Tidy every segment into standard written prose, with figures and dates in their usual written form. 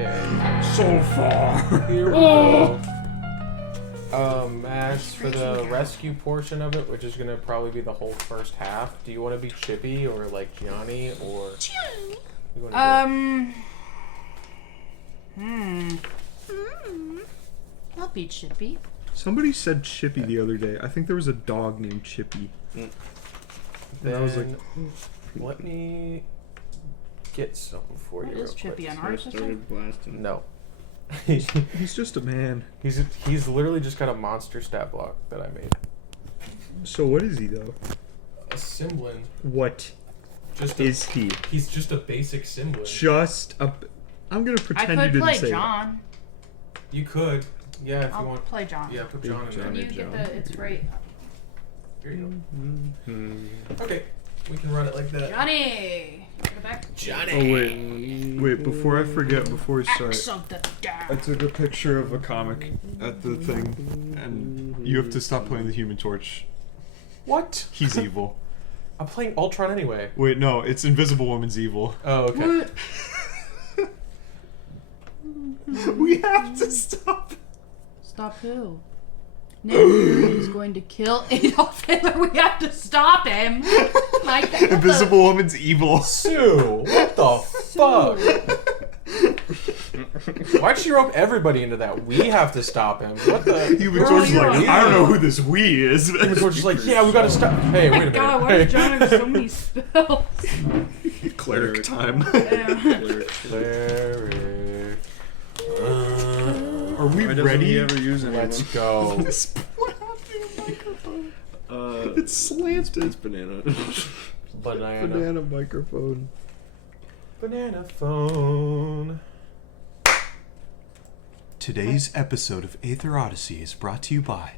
Okay. So far. Here we go. As for the rescue portion of it, which is gonna probably be the whole first half, do you want to be Chippy or like Gianni or? I'll be Chippy. Somebody said Chippy the other day. I think there was a dog named Chippy. Then I was like, let me get something for you. What is Chippy, an artist? Started blasting. No. he's just a man. He's literally just got a monster stat block that I made. So what is he though? A Symblin. What is he? He's just a basic Symblin. Just a. I'm gonna pretend you I could didn't play say John. You could. Yeah, if I'll you want. play John. Yeah, put John in Can there. you get the? It's right. Here you go. Okay, we can run it like that. Johnny. Go back. Johnny. Oh wait, before I forget, before we start, Something down. I took a picture of a comic at the thing, and you have to stop playing the Human Torch. What? He's evil. I'm playing Ultron anyway. Wait, no, it's Invisible Woman's evil. Oh, okay. What? We have to stop. Stop who? Nick Fury is going to kill Adolf Hitler. We have to stop him. Like that. Invisible Woman's evil. Sue, what the fuck? Why'd she rope everybody into that? We have to stop him. What the? Human Torch is like, I don't know who this we is. Human Torch is like, yeah, we gotta stop. Hey, wait a minute. God, why does John have so many spells? Cleric time. Cleric. Are we Why doesn't ready? he ever use any Let's of go. What happened to the microphone? them? It's slanted. It's banana. Banana. Microphone. Banana phone. Today's episode of Aether Odyssey is brought to you by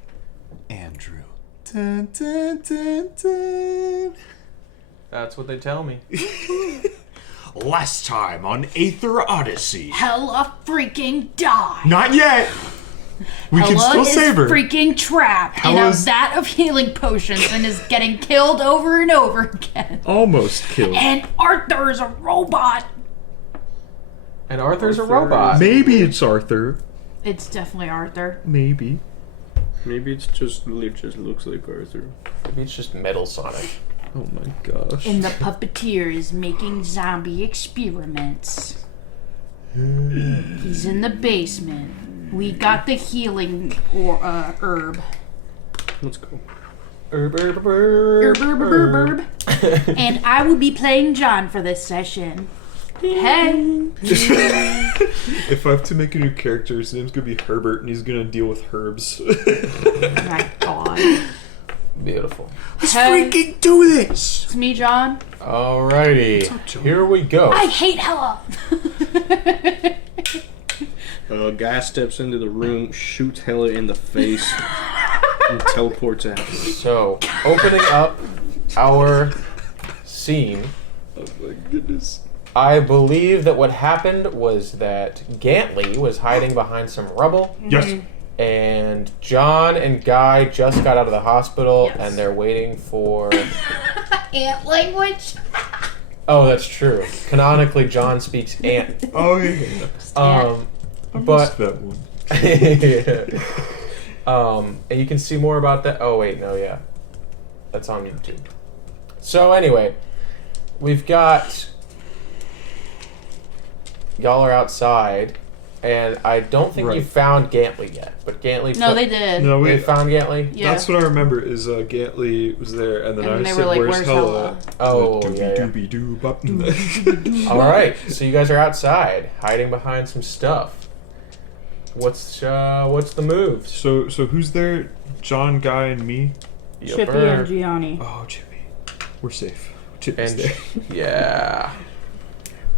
Andrew. Dun, dun, dun, dun. That's what they tell me. Last time on Aether Odyssey. Hella freaking die. Not yet. We can Hella still is save her. freaking trapped in a Hella's- vat of healing potions and is getting killed over and over again. Almost killed. And Arthur is a robot. And Arthur's a robot. Maybe it's Arthur. It's definitely Arthur. Maybe. Maybe it just looks like Arthur. Maybe it's just Metal Sonic. Oh my gosh. And the puppeteer is making zombie experiments. He's in the basement. We got the healing herb. Let's go. Herb. Herb. And I will be playing John for this session. Hey. If I have to make a new character, his name's gonna be Herbert, and he's gonna deal with herbs. Oh my god. Beautiful. Let's Hey. freaking do this! It's me, John. Alrighty. up, Joey? Here we go. I hate Hella. Guy steps into the room, shoots Hella in the face, and teleports out. So, opening up our scene, Oh my goodness. I believe that what happened was that Gantley was hiding behind some rubble. Yes. And John and Guy just got out of the hospital, Yes. and they're waiting for... Ant language. Oh, that's true. Canonically, John speaks ant. Oh yeah. I missed that one. And you can see more about that. Oh, wait, no, yeah. That's on YouTube. So, anyway, we've got... Y'all are outside, and I don't think you found Gantley yet, but Gantley... No, they did. No, They wait. found Gantley? Yeah. That's what I remember is Gantley was there, and then And I they said, were like, "Where's "Where's Hella?" Oh, Doobie yeah. doobie doo bop. Alright, so you guys are outside, hiding behind some stuff. What's the moves? So who's there? John, Guy, and me. Chippy and Gianni. Oh, Chippy. We're safe. Chippy's And there. yeah.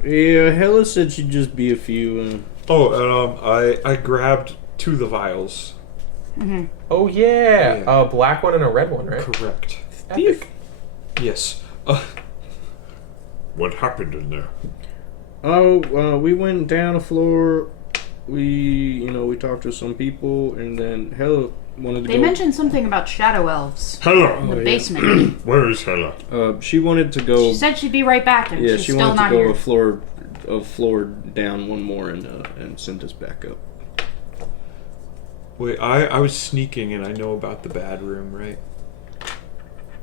Yeah, Hella said she'd just be a few. Oh, and I grabbed 2 of the vials. Oh yeah. Yeah. A black one and a red one, right? Correct. Epic. Yes. What happened in there? We went down a floor. We talked to some people, and then Hella wanted to They go. mentioned something about shadow elves Hella! in the yeah. basement. Where is Hella? She wanted to go. She said she'd be right back, and Yeah, she's she still wanted to not go here. a floor a floor down one more and sent us back up. Wait, I was sneaking and I know about the bad room, right?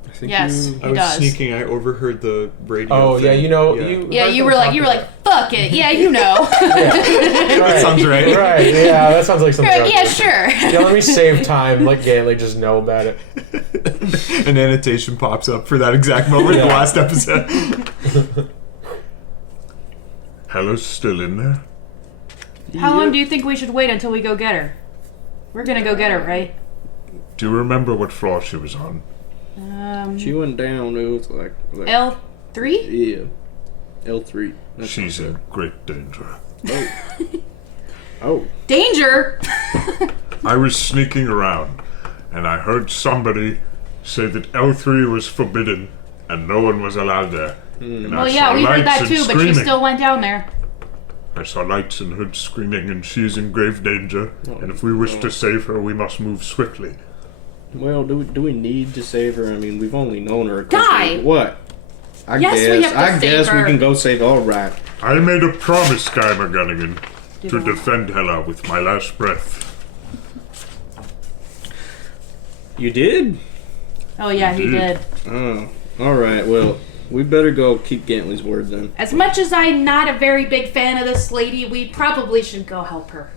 I think Yes. you. I He was does. sneaking. I overheard the radio. Oh yeah, thing. you know Yeah, heard you them were talking like, about- fuck it. Yeah, you know. That sounds right. Right, yeah, that sounds like something. You're like, yeah, sure. Yeah, let me save time. Let Gately just know about it. An annotation pops up for that exact moment in the Yeah. last episode. Hella's still in there? How long do you think we should wait until we go get her? We're gonna go get her, right? Do you remember what floor she was on? She went down. It was like L3? yeah, L3. That's She's not in great danger. bad. Oh, Danger! I was sneaking around, and I heard somebody say that L3 was forbidden, and no one was allowed there. And Well, I yeah, saw we heard lights that and too, but she screaming. still went down there. I saw lights and heard screaming, and she's in grave danger. And if we wish to save her, we must move swiftly. well, do we need to save her? I mean, we've only known her. A couple Die! What? I Yes, guess. we have to I save guess her. we can go save. All right. I made a promise, Guy McGunnigan, to Did I? defend Hella with my last breath. You did? Oh, yeah, he did. Oh, all right. Well, we better go keep Gantley's word then. As much as I'm not a very big fan of this lady, we probably should go help her.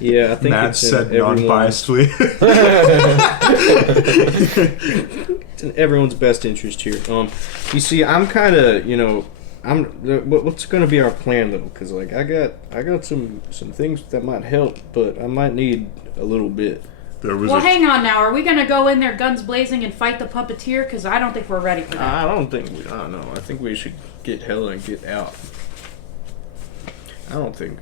Yeah, I think Matt it's in said non-biasedly. It's in everyone's best interest here. You see, I'm kind of, what's going to be our plan though? Because like I got some things that might help, but I might need a little bit. There was Well, a hang on now. Are we gonna go in there guns blazing and fight the puppeteer? Because I don't think we're ready for that. I don't know. I think we should get Hella and get out. I don't think,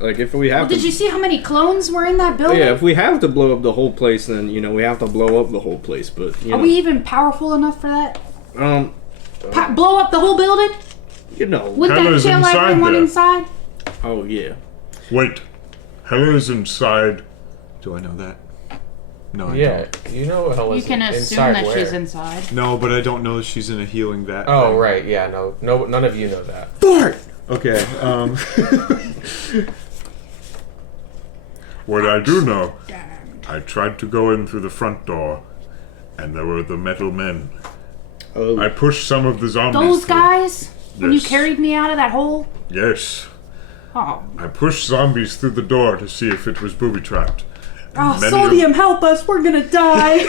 like if we have Well, did you see how many clones were in that building? yeah, if we have to blow up the whole place, then we have to blow up the whole place. But Are we even powerful enough for that? Blow up the whole building? Would that Hella's kill inside everyone there. inside? Oh yeah. Wait, Hella's inside. Do I know that? No, I Yeah, don't. you know Hella's You can assume inside that where? she's inside. No, but I don't know if she's in a healing vat. Oh, thing. right, yeah, no, none of you know that. Fart! Okay, What I do know, I tried to go in through the front door, and there were the metal men. Oh. I pushed some of the zombies. Those through. guys? When you Yes. carried me out of that hole? Yes. Oh. I pushed zombies through the door to see if it was booby-trapped. Oh, Many Sodium, help us! We're gonna die!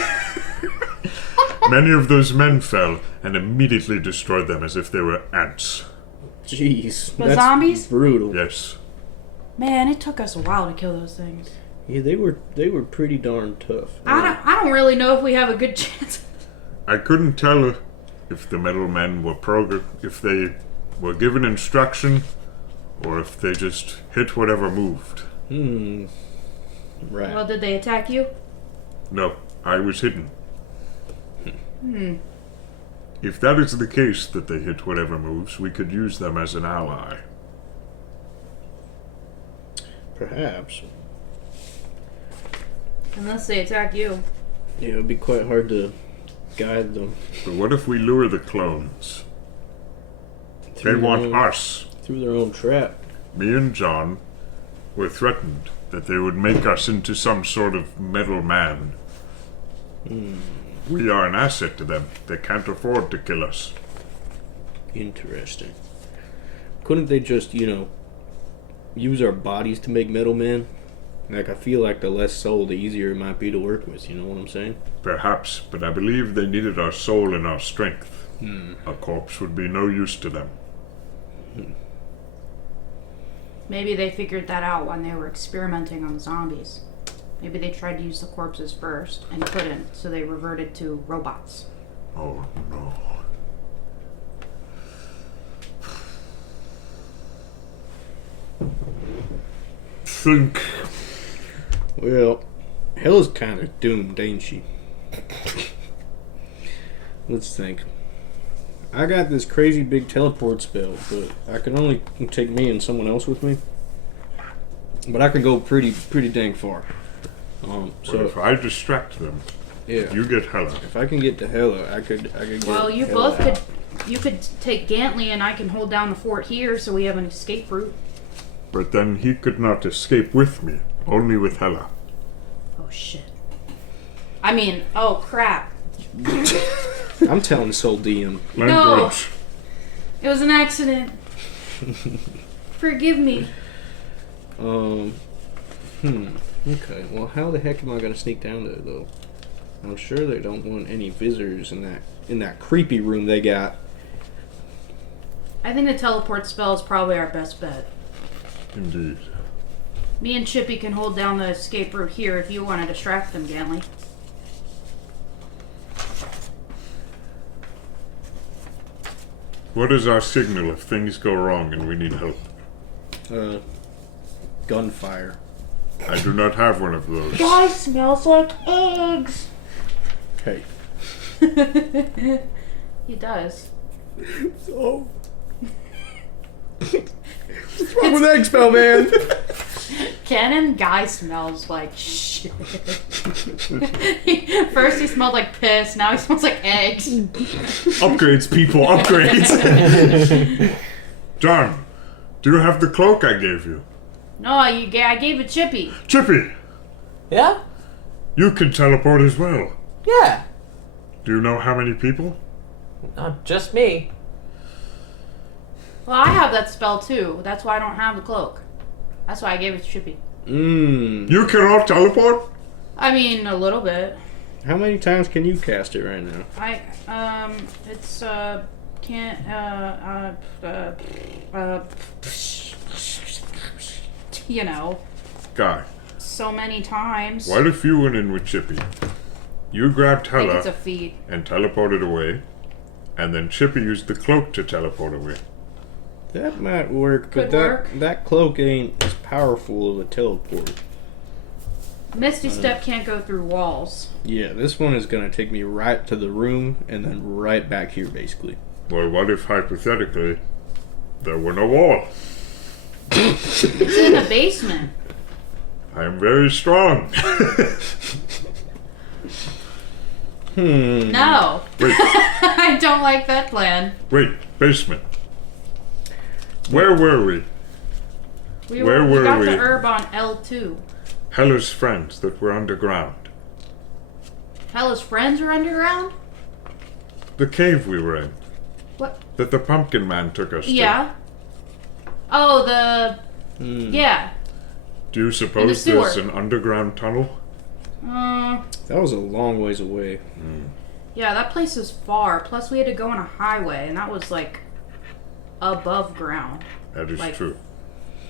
Many of those men fell and immediately destroyed them as if they were ants. Jeez. The zombies? Brutal. Yes. Man, it took us a while to kill those things. Yeah, they were pretty darn tough. I don't really know if we have a good chance. I couldn't tell if the metal men were if they were given instruction, or if they just hit whatever moved. Right. Well, did they attack you? No, I was hidden. If that is the case, that they hit whatever moves, we could use them as an ally. Perhaps. Unless they attack you. Yeah, it'd be quite hard to guide them. But what if we lure the clones? They Through want their own- us. through their own trap. Me and John were threatened that they would make us into some sort of metal man. We are an asset to them. They can't afford to kill us. Interesting. Couldn't they just, use our bodies to make metal men? Like, I feel like the less soul, the easier it might be to work with. You know what I'm saying? Perhaps, but I believe they needed our soul and our strength. A corpse would be no use to them. Maybe they figured that out when they were experimenting on the zombies. Maybe they tried to use the corpses first and couldn't, so they reverted to robots. Oh no. Think. Well, Hella's kind of doomed, ain't she? Let's think. I got this crazy big teleport spell, but I can only take me and someone else with me. But I can go pretty dang far. So So if I distract them, yeah, you get Hella. if I can get to Hella, I could. Well, get you Hella both out. could. You could take Gantley and I can hold down the fort here so we have an escape route. But then he could not escape with me, only with Hela. Oh shit. I mean, oh crap. I'm telling Soul DM. Language. It was an accident. Forgive me. Okay. Well, how the heck am I gonna sneak down there though? I'm sure they don't want any visitors in that creepy room they got. I think the teleport spell is probably our best bet. Indeed. Me and Chippy can hold down the escape route here if you want to distract them, Gantley. What is our signal if things go wrong and we need help? Gunfire. I do not have one of those. Guy smells like eggs. Hey. He does. So. What's wrong with egg spell, man? Canon Guy smells like shit. First he smelled like piss, now he smells like eggs. Upgrades, people, upgrades! John, do you have the cloak I gave you? No, I gave it Chippy. Chippy, Yeah? you can teleport as well. Yeah. Do you know how many people? Not just me. Well, I have that spell too. That's why I don't have the cloak. That's why I gave it to Chippy. You cannot teleport? I mean, a little bit. How many times can you cast it right now? It's, can't, you know, Guy, so many times. what if you went in with Chippy? You grabbed I think it's a Hela feat. and teleported away, and then Chippy used the cloak to teleport away. That might work, Could but work. that cloak ain't as powerful of a teleport. Misty Step can't go through walls. Yeah, this one is gonna take me right to the room and then right back here, basically. Well, what if hypothetically there were no wall? It's in the basement. I am very strong. No. Wait, I don't like that plan. wait, basement. Where were we? We Where we were got we? the herb on L2. Hela's friends that were underground. Hella's friends are underground? The cave we were in. What? That the pumpkin man took us to. Yeah. Oh, the... Yeah. Do you suppose sewer. there's an underground tunnel? That was a long ways away. Yeah, that place is far. Plus, we had to go on a highway, and that was, like, above ground. That is Like- true.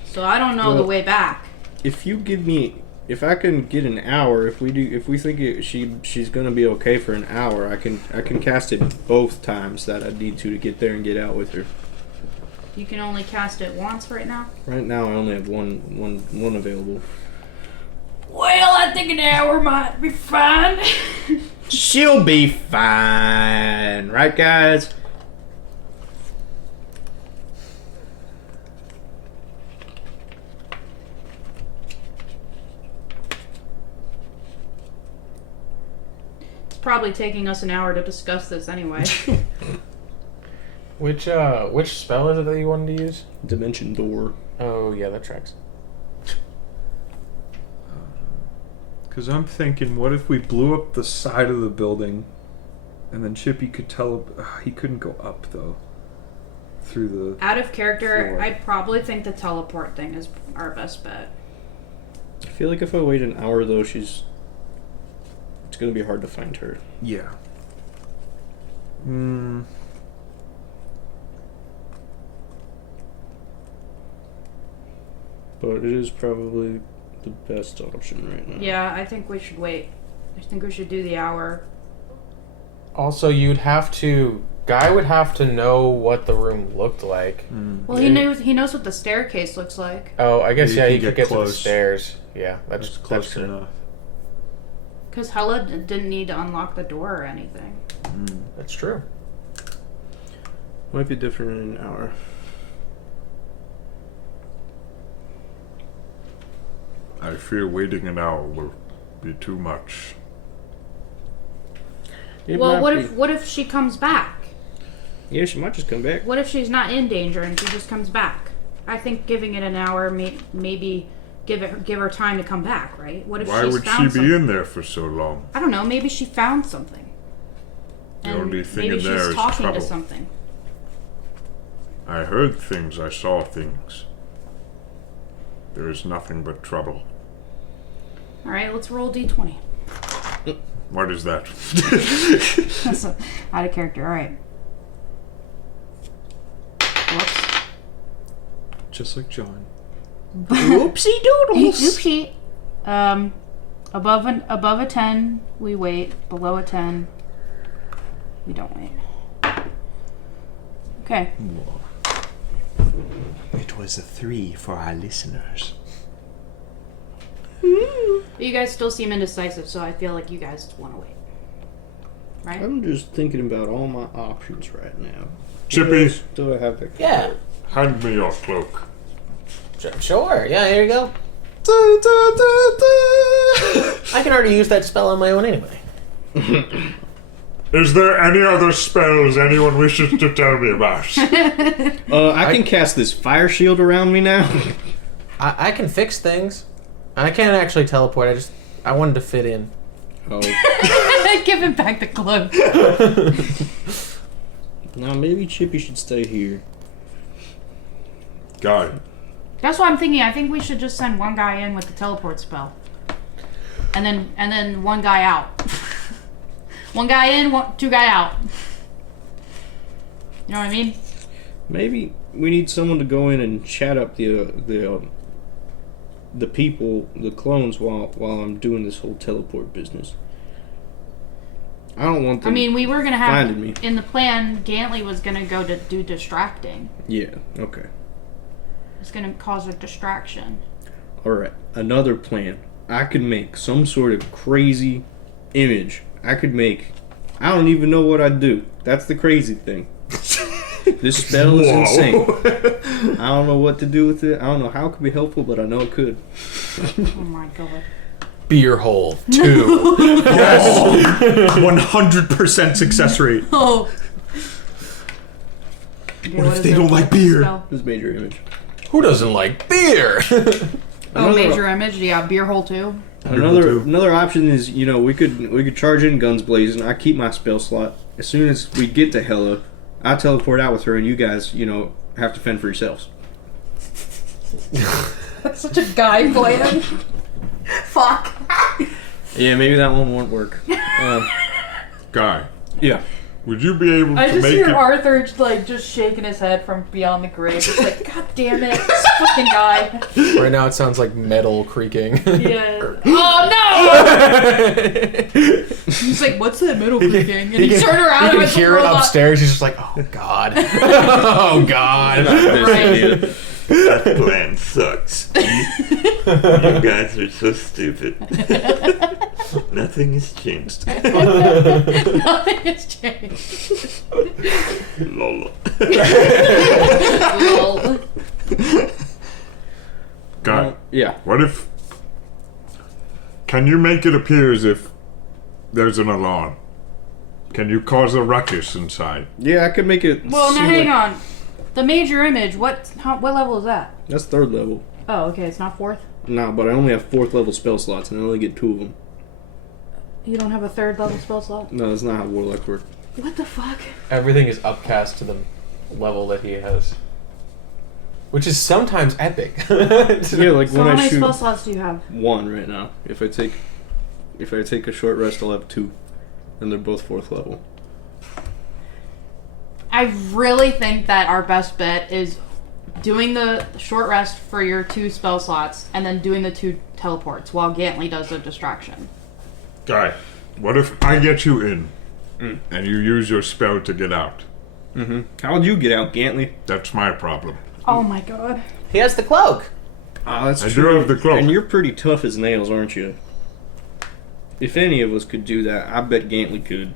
So I don't know the Well- way back. If you give me, if I can get an hour, if we think she's gonna be okay for an hour, I can cast it both times that I need to get there and get out with her. You can only cast it once right now? Right now, I only have one available. Well, I think an hour might be fine. She'll be fine, right, guys? It's probably taking us an hour to discuss this anyway. Which spell is it that you wanted to use? Dimension door. Oh, yeah, that tracks. Because I'm thinking, what if we blew up the side of the building, and then Chippy could he couldn't go up though. Through the. Out of character, Floor. I probably think the teleport thing is our best bet. I feel like if I wait an hour though, it's gonna be hard to find her. Yeah. But it is probably the best option right now. Yeah, I think we should wait. I think we should do the hour. Also, Guy would have to know what the room looked like. Well, he knows what the staircase looks like. Oh, I guess, Yeah, yeah, you he can could get get to the close. stairs. Yeah, that's close true. enough. Because Hella didn't need to unlock the door or anything. That's true. Might be different in an hour. I fear waiting an hour will be too much. It Well, might what be- if she comes back? Yeah, she might just come back. What if she's not in danger and she just comes back? I think giving it an hour, maybe give her time to come back, right? What if Why she's would she found be in there for so long? I don't know. Maybe she found something. The And only thing maybe in there she's is talking trouble. to something. I heard things, I saw things. There is nothing but trouble. All right, let's roll d20. What is that? That's out of character. All right. Whoops. Just like John. Oopsie doodles. Oopsie. Above a 10, we wait. Below a 10, we don't wait. Okay. It was a 3 for our listeners. You guys still seem indecisive, so I feel like you guys want to wait. Right? I'm just thinking about all my options right now. Chippy, Do I have to? Yeah. hand me your cloak. Sure. Yeah, here you go. I can already use that spell on my own anyway. Is there any other spells anyone wishes to tell me about? I can cast this fire shield around me now. I can fix things. I can't actually teleport. I wanted to fit in. Oh. Give him back the cloak. Now maybe Chippy should stay here. Guy, That's what I'm thinking. I think we should just send one guy in with the teleport spell, and then one guy out. One guy in, two guy out. You know what I mean? Maybe we need someone to go in and chat up the people, the clones, while I'm doing this whole teleport business. I don't want them. I mean, we were gonna have finding me. in the plan. Gantley was gonna go to do distracting. Yeah. Okay. It's gonna cause a distraction. All right. Another plan. I could make some sort of crazy image. I don't even know what I'd do. That's the crazy thing. This spell is insane. I don't know what to do with it. I don't know how it could be helpful, but I know it could. Oh my god. Beer hole 2. Yes! 100% success rate. Oh. What if they don't like beer? This major image. Who doesn't like beer? Oh, major image. Yeah, beer hole 2. Another option is, we could charge in guns blazing. I keep my spell slot. As soon as we get to Hela, I teleport out with her, and you guys, have to fend for yourselves. That's such a guy plan. Fuck. Yeah, maybe that one won't work. Guy, Yeah. would you be able I to just make hear it? Arthur just shaking his head from beyond the grave. It's like, God damn it, this fucking guy. Right now it sounds like metal creaking. Yeah. Oh no! He's like, what's that metal creaking? And he turned around You and can went hear it upstairs. He's just like, oh god, oh god. Right. That plan sucks. You guys are so stupid. Nothing has changed. Nothing has changed. Lol. Lol. Guy, Yeah. what if... Can you make it appear as if there's an alarm? Can you cause a ruckus inside? Yeah, I could make it. Well, now seem hang like- on. The major image. What level is that? That's 3rd level. Oh, okay. It's not 4th. No, but I only have 4th level spell slots, and I only get 2 of them. You don't have a 3rd level spell slot. No, that's not how warlocks work. What the fuck? Everything is upcast to the level that he has, which is sometimes epic. Yeah, like So when how I many shoot spell slots do you have? 1 right now. If I take a short rest, I'll have 2, and they're both 4th level. I really think that our best bet is doing the short rest for your 2 spell slots and then doing the 2 teleports while Gantley does the distraction. Guy, what if I get you in, and you use your spell to get out? Mm-hmm. How would you get out, Gantley? That's my problem. Oh my god. He has the cloak. Ah, that's I do true. have the cloak. And you're pretty tough as nails, aren't you? If any of us could do that, I bet Gantley could.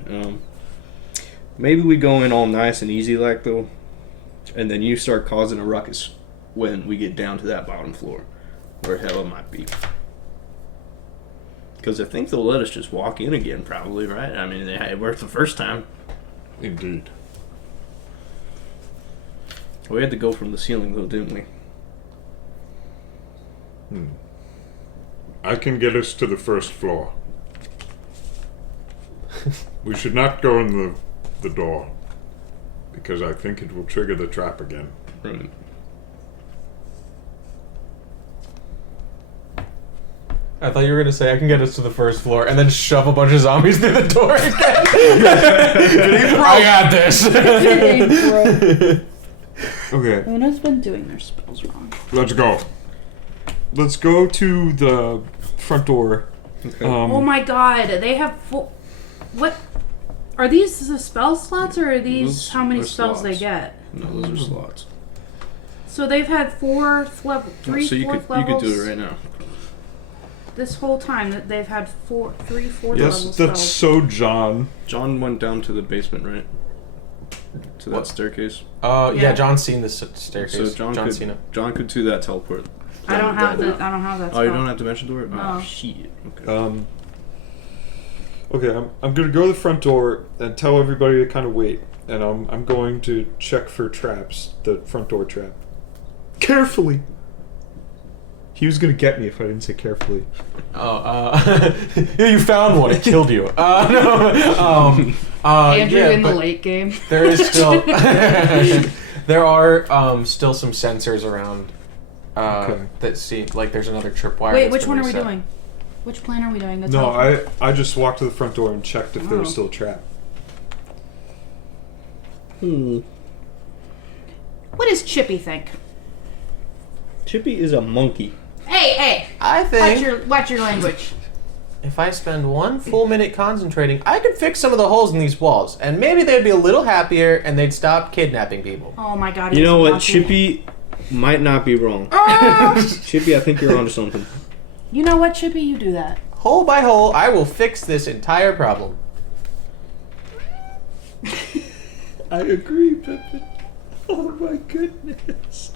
Maybe we go in all nice and easy like though, and then you start causing a ruckus when we get down to that bottom floor, where Hela might be. Because I think they'll let us just walk in again, probably, right? I mean, it worked the first time. Indeed. We had to go from the ceiling though, didn't we? I can get us to the first floor. We should not go in the door, because I think it will trigger the trap again. Right. I thought you were gonna say I can get us to the first floor and then shove a bunch of zombies through the door again. I got this. Okay, Luna's been doing their spells wrong. Let's go. let's go to the front door. Okay. Oh my god, they have what? Are these the spell slots or are these Those how many are spells they slots. get? No, those are slots. So they've had fourth level, three so you fourth could levels. do it right now. This whole time that they've had three fourth Yes, level that's spells. so John. John went down to the basement, right? To that What? staircase. Yeah, Yeah. John's seen this staircase. So John John's could seen it. John could do that teleport. I don't have that. I don't have that. Oh, you spell. don't have dimension door? No. Oh shit. Okay. Okay, I'm gonna go to the front door and tell everybody to kind of wait, and I'm going to check for traps, the front door trap. Carefully. He was gonna get me if I didn't say carefully. Oh, yeah, you found one. It killed you. Andrew yeah, in the but late game. there is still there are still some sensors around Okay. that see like there's another tripwire. Wait, that's which been one are we reset. doing? Which plan are we doing? The No, teleport? I just walked to the front door and checked if there was Oh. still a trap. What does Chippy think? Chippy is a monkey. Hey! I Watch think watch your language. if I spend 1 full minute concentrating, I could fix some of the holes in these walls, and maybe they'd be a little happier and they'd stop kidnapping people. Oh my god. You know he's what? watching. Chippy might not be wrong. Chippy, I think you're onto something. You know what, Chippy? You do that. Hole by hole, I will fix this entire problem. I agree, Pippin. Oh my goodness.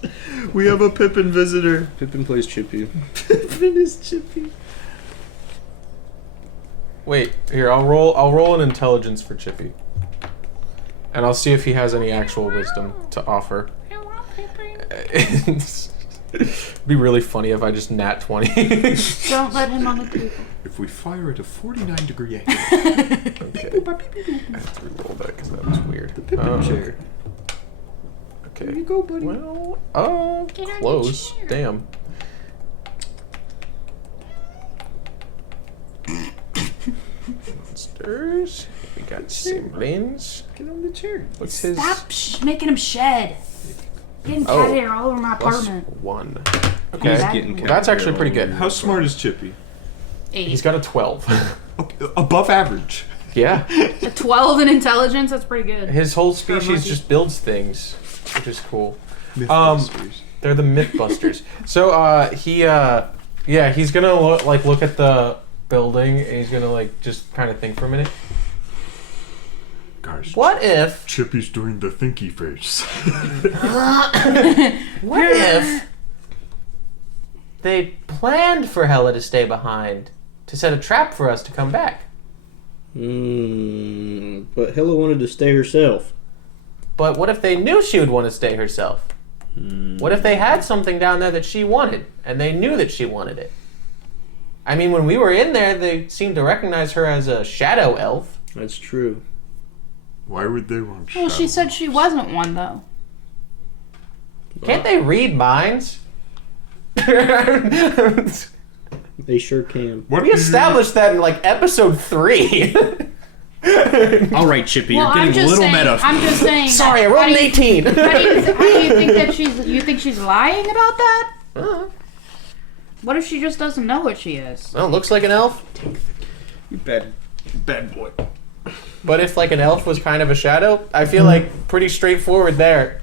We have a Pippin visitor. Pippin plays Chippy. Pippin is Chippy. Wait, here I'll roll an intelligence for Chippy, and I'll see if he has any actual wisdom to offer. It'd be really funny if I just nat 20. Don't let him on the table. If we fire at a 49-degree angle, Okay. I have to re-roll that because that was weird. The Pippin chair. Okay. There you go, buddy. Well, Get on the close. chair. Damn. Monsters. We got siblings. Get on the chair. What's his? Stop making him shed. Getting cat Oh, hair all over my Plus apartment. 1. He's Okay. getting Well, that's actually pretty good. How smart is Chippy? 8. He's got a 12. Okay, above average. Yeah. A 12 in intelligence. That's pretty good. His whole For a species monkey. just builds things, which is cool. Mythbusters. They're the Mythbusters. So he's gonna look at the building and he's gonna just kind of think for a minute. Guys, What if? Chippy's doing the thinky face. What if they planned for Hella to stay behind to set a trap for us to come back? But Hella wanted to stay herself. But what if they knew she would want to stay herself? What if they had something down there that she wanted, and they knew that she wanted it? I mean, when we were in there, they seemed to recognize her as a shadow elf. That's true. Why would they want Well, she shadows? said she wasn't one, though. Can't they read minds? They sure can. What We do you- established that in episode 3. All right, Chippy, Well, I'm just saying. I'm just saying. Sorry, I that- rolled how an do you- 18. How do you think that she's? You think she's lying about that? What if she just doesn't know what she is? Well, looks like an elf. You bad boy. But if an elf was kind of a shadow, I feel like pretty straightforward there.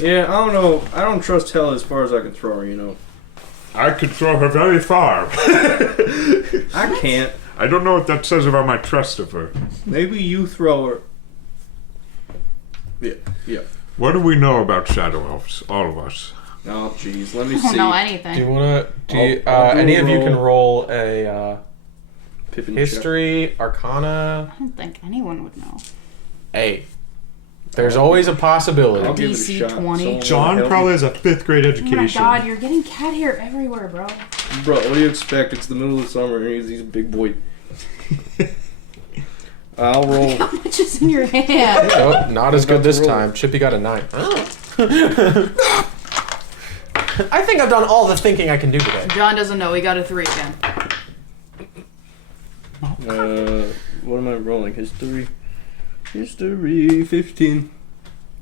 Yeah, I don't know. I don't trust Hella as far as I can throw her, you know. I could throw her very far. I can't. I don't know what that says about my trust of her. Maybe you throw her. Yeah. What do we know about shadow elves? All of us. Oh, jeez. Let me I don't see. know Do anything. you wanna? I'll do Any a of you can roll. roll a Pippin history, Arcana? I don't think anyone would know. Hey, There's always a possibility. I'll give it a DC shot. 20. Someone John help probably me? has a 5th grade Oh education. my god, you're getting cat hair everywhere, bro. Bro, what do you expect? It's the middle of the summer and he's a big boy. I'll roll. How much is in your hand? Oh, not as good this roll. time. Chippy got a 9. I think I've done all the thinking I can do today. John doesn't know. He got a 3 again. What am I rolling? History. 15.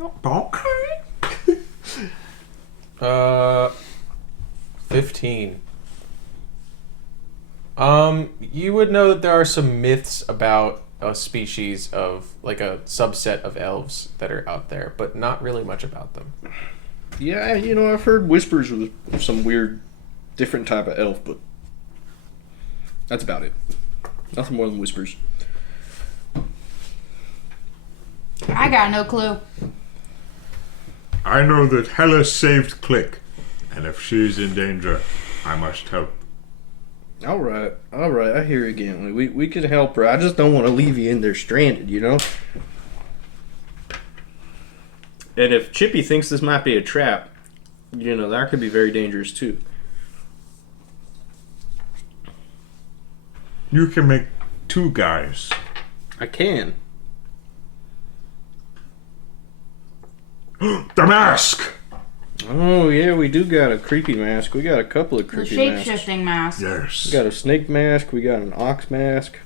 Okay. 15. You would know that there are some myths about a species of, like a subset of elves that are out there, but not really much about them. Yeah, I've heard whispers of some weird, different type of elf, but that's about it. Nothing more than whispers. I got no clue. I know that Hella saved Click, and if she's in danger, I must help. All right. I hear you, Gantly. We could help her. I just don't want to leave you in there stranded, And if Chippy thinks this might be a trap, that could be very dangerous too. You can make 2 guys. I can. The mask! Oh yeah, we do got a creepy mask. We got a couple of The creepy masks. shape-shifting mask. Yes. We got a snake mask. We got an ox mask.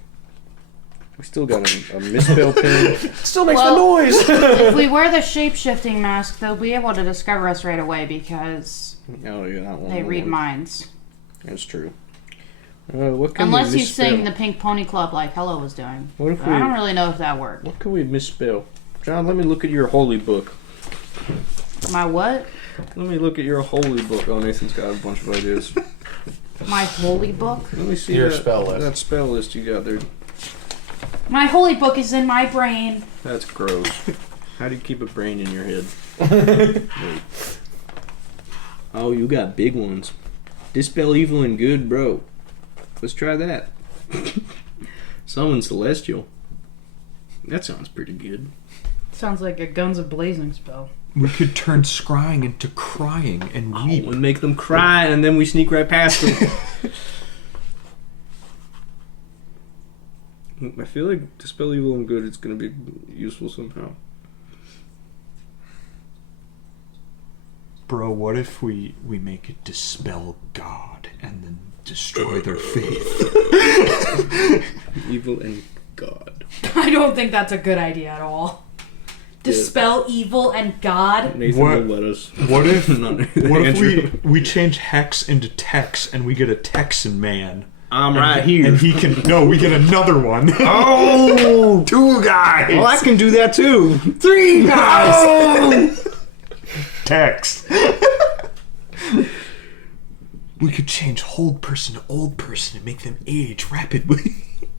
We still got a misspell pin. Still makes Well- the noise. If we wear the shape-shifting mask, they'll be able to discover us right away because Oh yeah, that one. they read minds. That's true. What can Unless we you misspell? sing the Pink Pony Club like Hello was doing. What if But we? I don't really know if that worked. What can we misspell? John, let me look at your holy book. My what? Let me look at your holy book. Oh, Nathan's got a bunch of ideas. My holy book? Let me see Your that, spell list. That spell list you got there. My holy book is in my brain. That's gross. How do you keep a brain in your head? Wait. Oh, you got big ones. Dispel evil and good, bro. Let's try that. Summon celestial. That sounds pretty good. Sounds like a Guns of Blazing spell. We could turn scrying into crying and weep. And make them cry, and then we sneak right past them. I feel like dispel evil and good is going to be useful somehow. Bro, what if we make it dispel God and then destroy their faith? Evil and God. I don't think that's a good idea at all. Dispel evil and God. Nathan What- will let us. What if Not what if Andrew. we change Hex into Tex and we get a Texan man? I'm right here. And he can we get another one. Oh, 2 guys! Well, I can do that too. 3 guys. Tex. We could change old person to old person and make them age rapidly.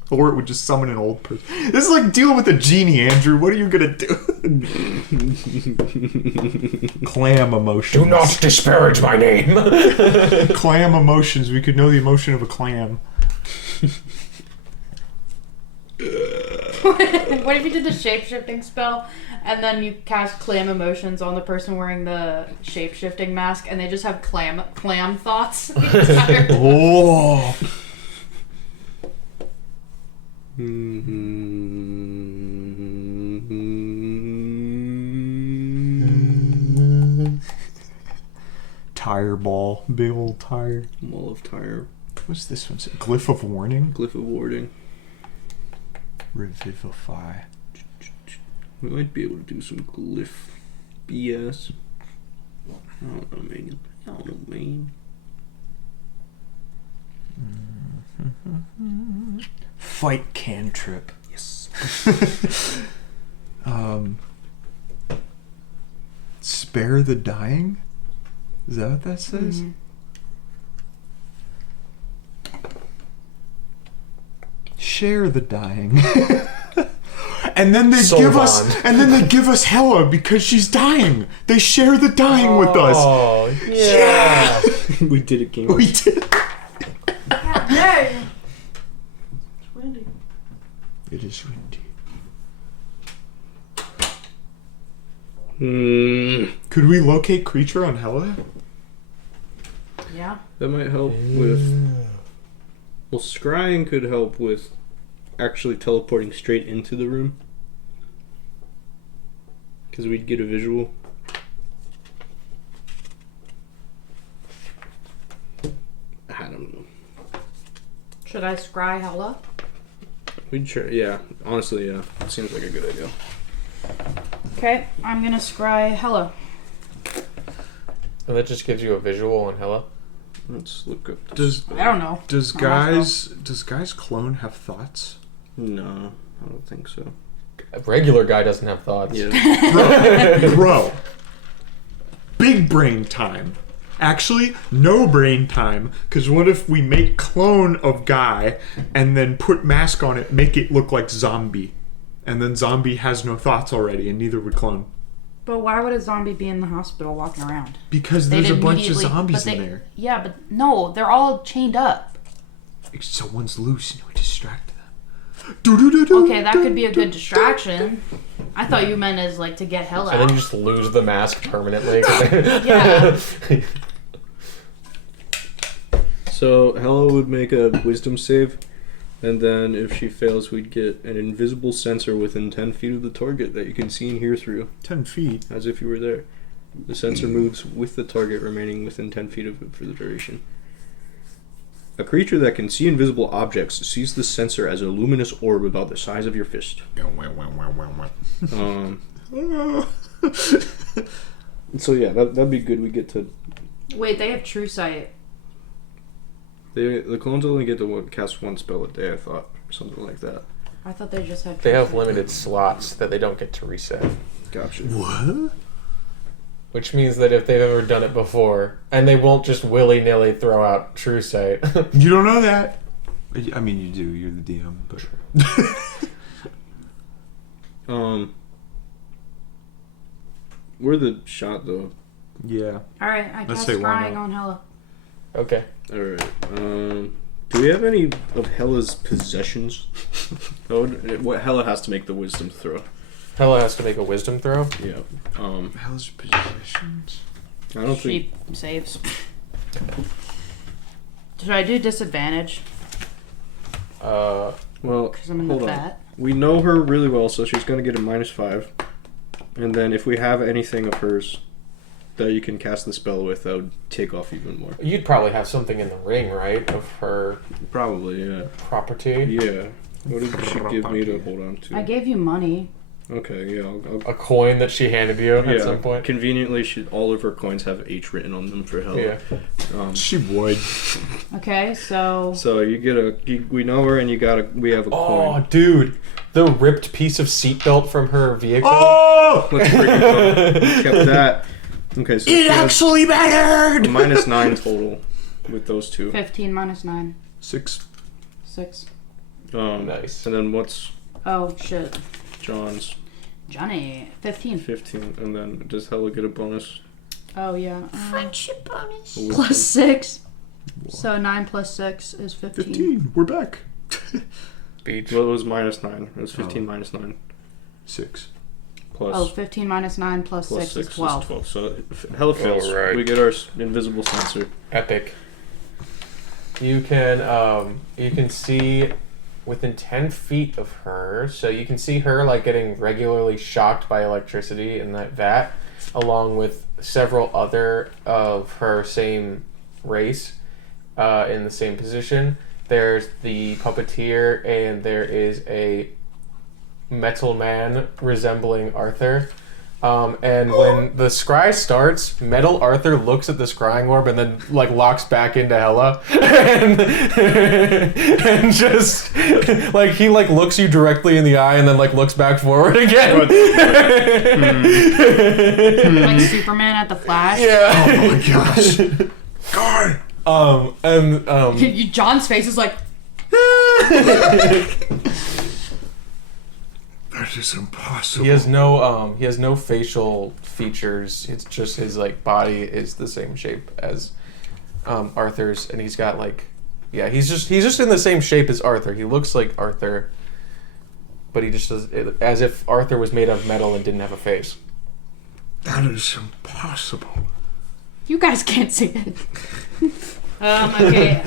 Or it would just summon an old person. This is like dealing with a genie, Andrew. What are you gonna do? Clam emotions. Do not disparage my name. Clam emotions. We could know the emotion of a clam. What if you did the shape-shifting spell and then you cast clam emotions on the person wearing the shape-shifting mask and they just have clam thoughts the entire time? Oh. Tire ball. Big old tire. Wall of Tire. What's this one? Glyph of warning? Glyph of Warding. Revivify. We might be able to do some glyph BS. I don't know, man. Fight cantrip. Yes. Spare the dying? Is that what that says? Mhm. Share the dying. And then they Soul give us bond. and then they give us Hella because she's dying. They share the dying with us. Oh, yeah. We did it, King. We did. Hey! It is windy. Could we locate creature on Hella? Yeah. That might help with. Well, scrying could help with actually teleporting straight into the room. Because we'd get a visual. I don't know. Should I scry Hella? We'd try. Yeah, honestly, yeah. It seems like a good idea. Okay, I'm gonna scry Hella. And that just gives you a visual on Hella. Let's look up. I don't know. Does guys clone have thoughts? No, I don't think so. A regular guy doesn't have thoughts. Yeah. Bro. Big brain time. Actually, no brain time. Because what if we make clone of guy and then put mask on it, make it look like zombie? And then zombie has no thoughts already, and neither would clone. But why would a zombie be in the hospital walking around? Because They'd there's a bunch of immediately- zombies but in they- there. Yeah, but no, they're all chained up. So one's loose and we distract them. Okay, that could be a good distraction. I thought you meant as like to get Hella And then out. you just lose the mask permanently. Yeah. So Hella would make a wisdom save, and then if she fails, we'd get an invisible sensor within 10 feet of the target that you can see and hear through, 10 feet. as if you were there. The sensor moves with the target remaining within 10 feet of it for the duration. A creature that can see invisible objects sees the sensor as a luminous orb about the size of your fist. So yeah, that'd be good. We get to Wait, they have true sight. the clones only get to cast one spell a day. I thought, or something like that. I thought they just had. They true have sight. limited slots that they don't get to reset. Gotcha. What? Which means that if they've ever done it before, and they won't just willy-nilly throw out true sight. You don't know that. I mean, you do. You're the DM, but We're the shot though. yeah. Alright, I Let's cast say why scrying not. on Hella. Okay. All right. Do we have any of Hella's possessions? What Hella has to make the wisdom throw? Hella has to make a wisdom throw. Yeah. Hell's possessions. I don't think. She saves. Should I do disadvantage? Well, Because I'm in the hold on. vat. We know her really well, so she's gonna get a -5. And then if we have anything of hers that you can cast the spell with, that would take off even more. You'd probably have something in the ring, right, of her Probably, yeah. property. Yeah. What did she give me to hold on to? I gave you money. Okay, yeah. I'll A coin that she handed you at yeah. some point. Conveniently, all of her coins have H written on them for Hella. Yeah. She would. Okay, so So you get we know her, and we have a Oh, coin. dude. The ripped piece of seatbelt from her vehicle. Oh! Let's freaking go. Kept that. Okay, so she It has actually mattered! a -9 total with those two. 15 minus 9. 6. 6. Nice. And then what's Oh, shit. John's? Johnny. 15. 15. And then does Hella get a bonus? Oh, yeah. Friendship bonus. Wisdom? Plus 6. So 9 plus 6 is 15. 15. We're back. Beach. Well, it was -9. It was 15 minus 9. 6. Plus, Oh, 15 minus 9 plus 6 is 12. 12. So if Hella fails, Alright. we get our invisible sensor. Epic. You can see within 10 feet of her, so you can see her like getting regularly shocked by electricity in that vat, along with several other of her same race in the same position. There's the puppeteer, and there is a metal man resembling Arthur. And when the scry starts, Metal Arthur looks at the scrying orb and then like locks back into Hella, and just like he like looks you directly in the eye and then like looks back forward again. Like Superman at the Flash. Yeah. Oh my gosh. God! John's face is like, That is impossible. He has no facial features. It's just his like body is the same shape as Arthur's, and he's got like, yeah, he's just in the same shape as Arthur. He looks like Arthur, but he just does it as if Arthur was made of metal and didn't have a face. That is impossible. You guys can't see it. Okay,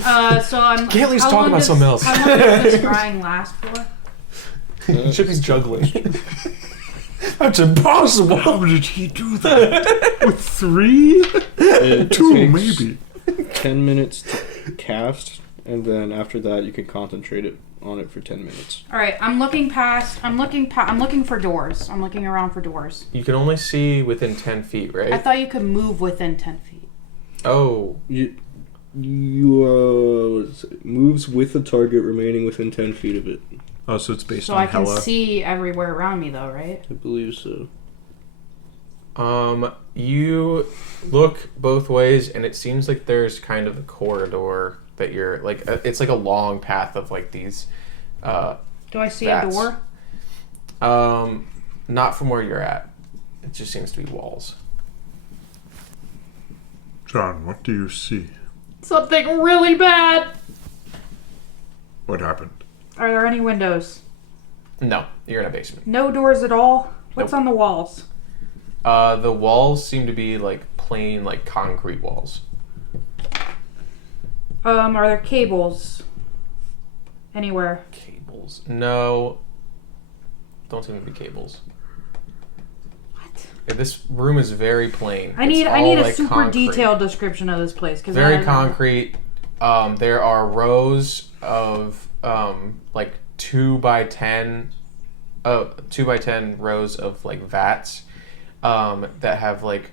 so I'm... Can't at least how talk long about does- something else. How long does this scrying last for? Chippy's juggling. That's impossible. How did he do that? With 3? It 2 takes maybe. 10 minutes to cast, and then after that you can concentrate on it for 10 minutes. All right, I'm looking for doors. I'm looking around for doors. You can only see within 10 feet, right? I thought you could move within 10 feet. Oh. You moves with the target remaining within 10 feet of it. Oh, so it's based So on I can Hela. see everywhere around me, though, right? I believe so. You look both ways, and it seems like there's kind of a corridor that you're like. It's like a long path of like these. Do I see Vats. a door? Not from where you're at. It just seems to be walls. John, what do you see? Something really bad. What happened? Are there any windows? No, you're in a basement. No doors at all? What's Nope. on the walls? The walls seem to be like plain, like concrete walls. Are there cables anywhere? Cables? No. Don't seem to be cables. What? Yeah, this room is very plain. I need It's a all, like, super concrete. detailed description of this place. Cause Very I- concrete. There are rows of like 2 by 10 rows of like vats that have like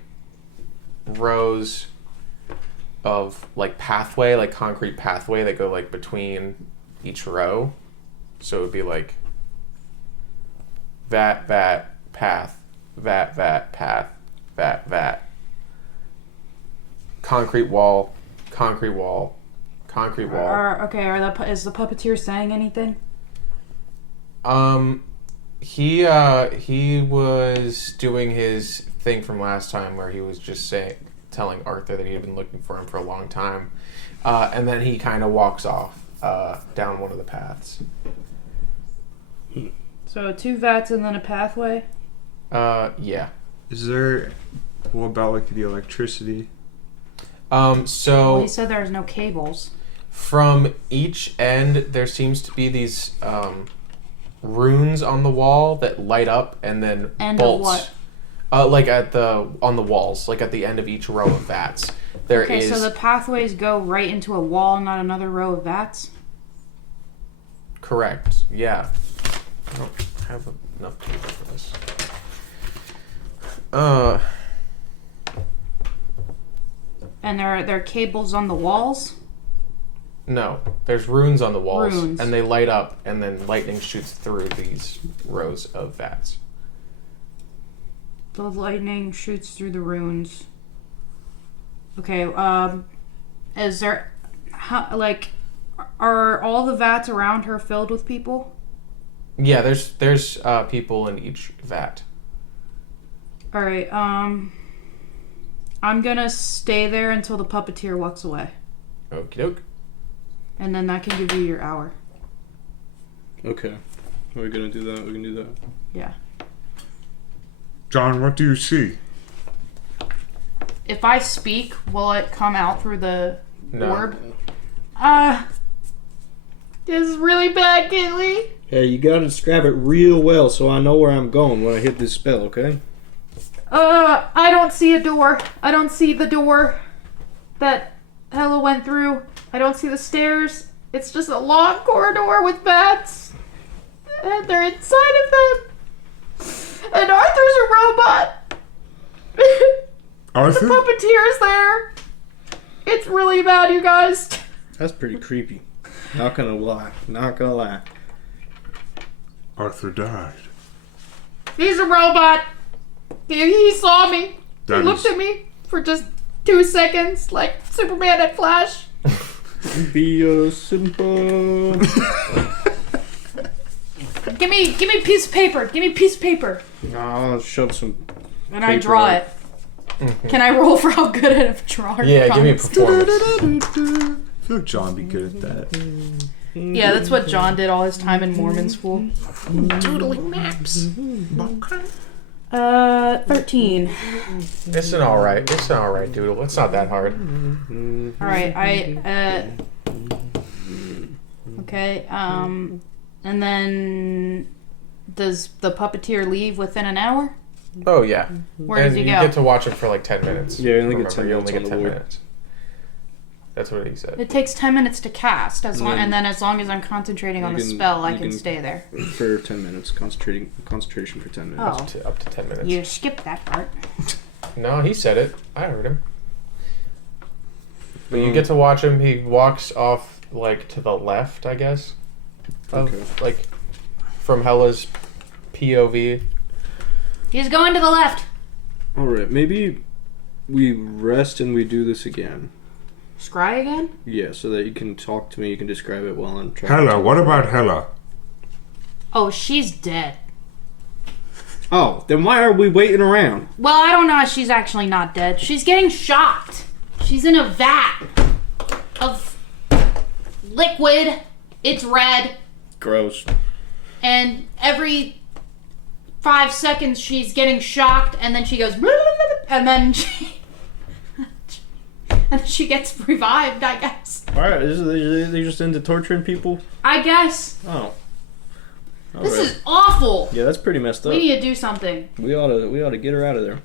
rows of like pathway, like concrete pathway that go like between each row. So it would be like vat, path, vat, path, vat. Concrete wall, concrete wall. Concrete wall. Is the puppeteer saying anything? He was doing his thing from last time where he was just telling Arthur that he had been looking for him for a long time, and then he kind of walks off down one of the paths. So 2 vats and then a pathway? Yeah. Is there... What about, like, the electricity? So Well, he said there's no cables. from each end there seems to be these runes on the wall that light up and then End of bolts. what? Like on the walls, like at the end of each row of vats. There is. Okay, so the pathways go right into a wall, not another row of vats? Correct. Yeah. I don't have enough paper for this. And there are cables on the walls? No. There's runes on the walls. Runes. And they light up, and then lightning shoots through these rows of vats. The lightning shoots through the runes. Okay, is there... are all the vats around her filled with people? Yeah, there's people in each vat. Alright, I'm gonna stay there until the puppeteer walks away. Okie doke. And then that can give you your hour. Okay. Are we gonna do that? We can do that. Yeah. John, what do you see? If I speak, will it come out through the No. orb? This is really bad, Kinley. Hey, you gotta describe it real well so I know where I'm going when I hit this spell, okay? I don't see a door. I don't see the door that Hela went through. I don't see the stairs. It's just a long corridor with bats. And they're inside of them. And Arthur's a robot. The Arthur? puppeteer is there. It's really bad, you guys. That's pretty creepy. Not gonna lie. Not gonna lie. Arthur died. He's a robot. He saw me. That he looked is- at me for just 2 seconds, like Superman at Flash. Be simple. Give me a piece of paper. Give me a piece of paper. I'll shove some. And I Paper draw out. it. Can I roll for how good at a drawer? Yeah, give me a performance. I feel like John would be good at that. Yeah, that's what John did all his time in Mormon school. Doodling maps. 13. It's an alright doodle. It's not that hard. Alright, okay, and then does the puppeteer leave within an hour? Oh, yeah. Where does he you go? get to watch him for like 10 minutes. Yeah, you only get Remember, 10 you minutes only on get the 10 board. minutes. That's what he said. It takes 10 minutes to cast, as long, then- and then as long as I'm concentrating on the you can- spell, I you can can- stay there. For 10 minutes. Concentration for 10 minutes. Oh, Up to 10 minutes. you skipped that part. No, he said it. I heard him. But you get to watch him. He walks off, like, to the left, I guess. Okay. Like, from Hella's POV. He's going to the left. Alright, maybe we rest and we do this again. Scry again? Yeah, so that you can talk to me, you can describe it while I'm trying Hella, what about Hella? Oh, she's dead. Oh, then why are we waiting around? Well, I don't know if she's actually not dead. She's getting shocked. She's in a vat of liquid. It's red. Gross. And every 5 seconds she's getting shocked, and then she goes, and then she gets revived, I guess. Alright, they just into torturing people? I guess. Oh. This Alright. is awful. Yeah, that's pretty messed up. We need to do something. We ought to get her out of there.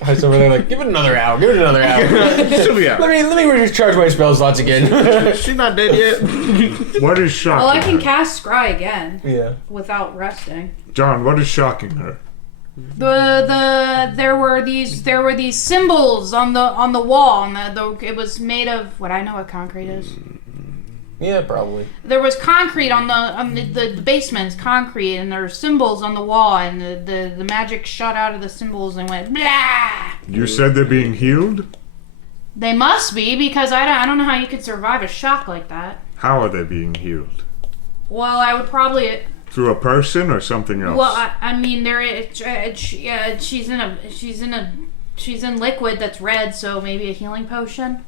Guys over there like, give it another hour. Give it another hour. She'll be out. let me recharge my spell slots again. She's not dead yet. What is shocking Well, I can her? cast Scry again Yeah. without resting. John, what is shocking her? There were these symbols on the wall, and it was made of what I know what concrete is. Yeah, probably. There was concrete on the basement's concrete, and there were symbols on the wall, and the magic shot out of the symbols and went blah. You said they're being healed? They must be, because I don't know how you could survive a shock like that. How are they being healed? Well, I would probably. Through a person or something else? Well, I mean, she's in liquid that's red, so maybe a healing potion.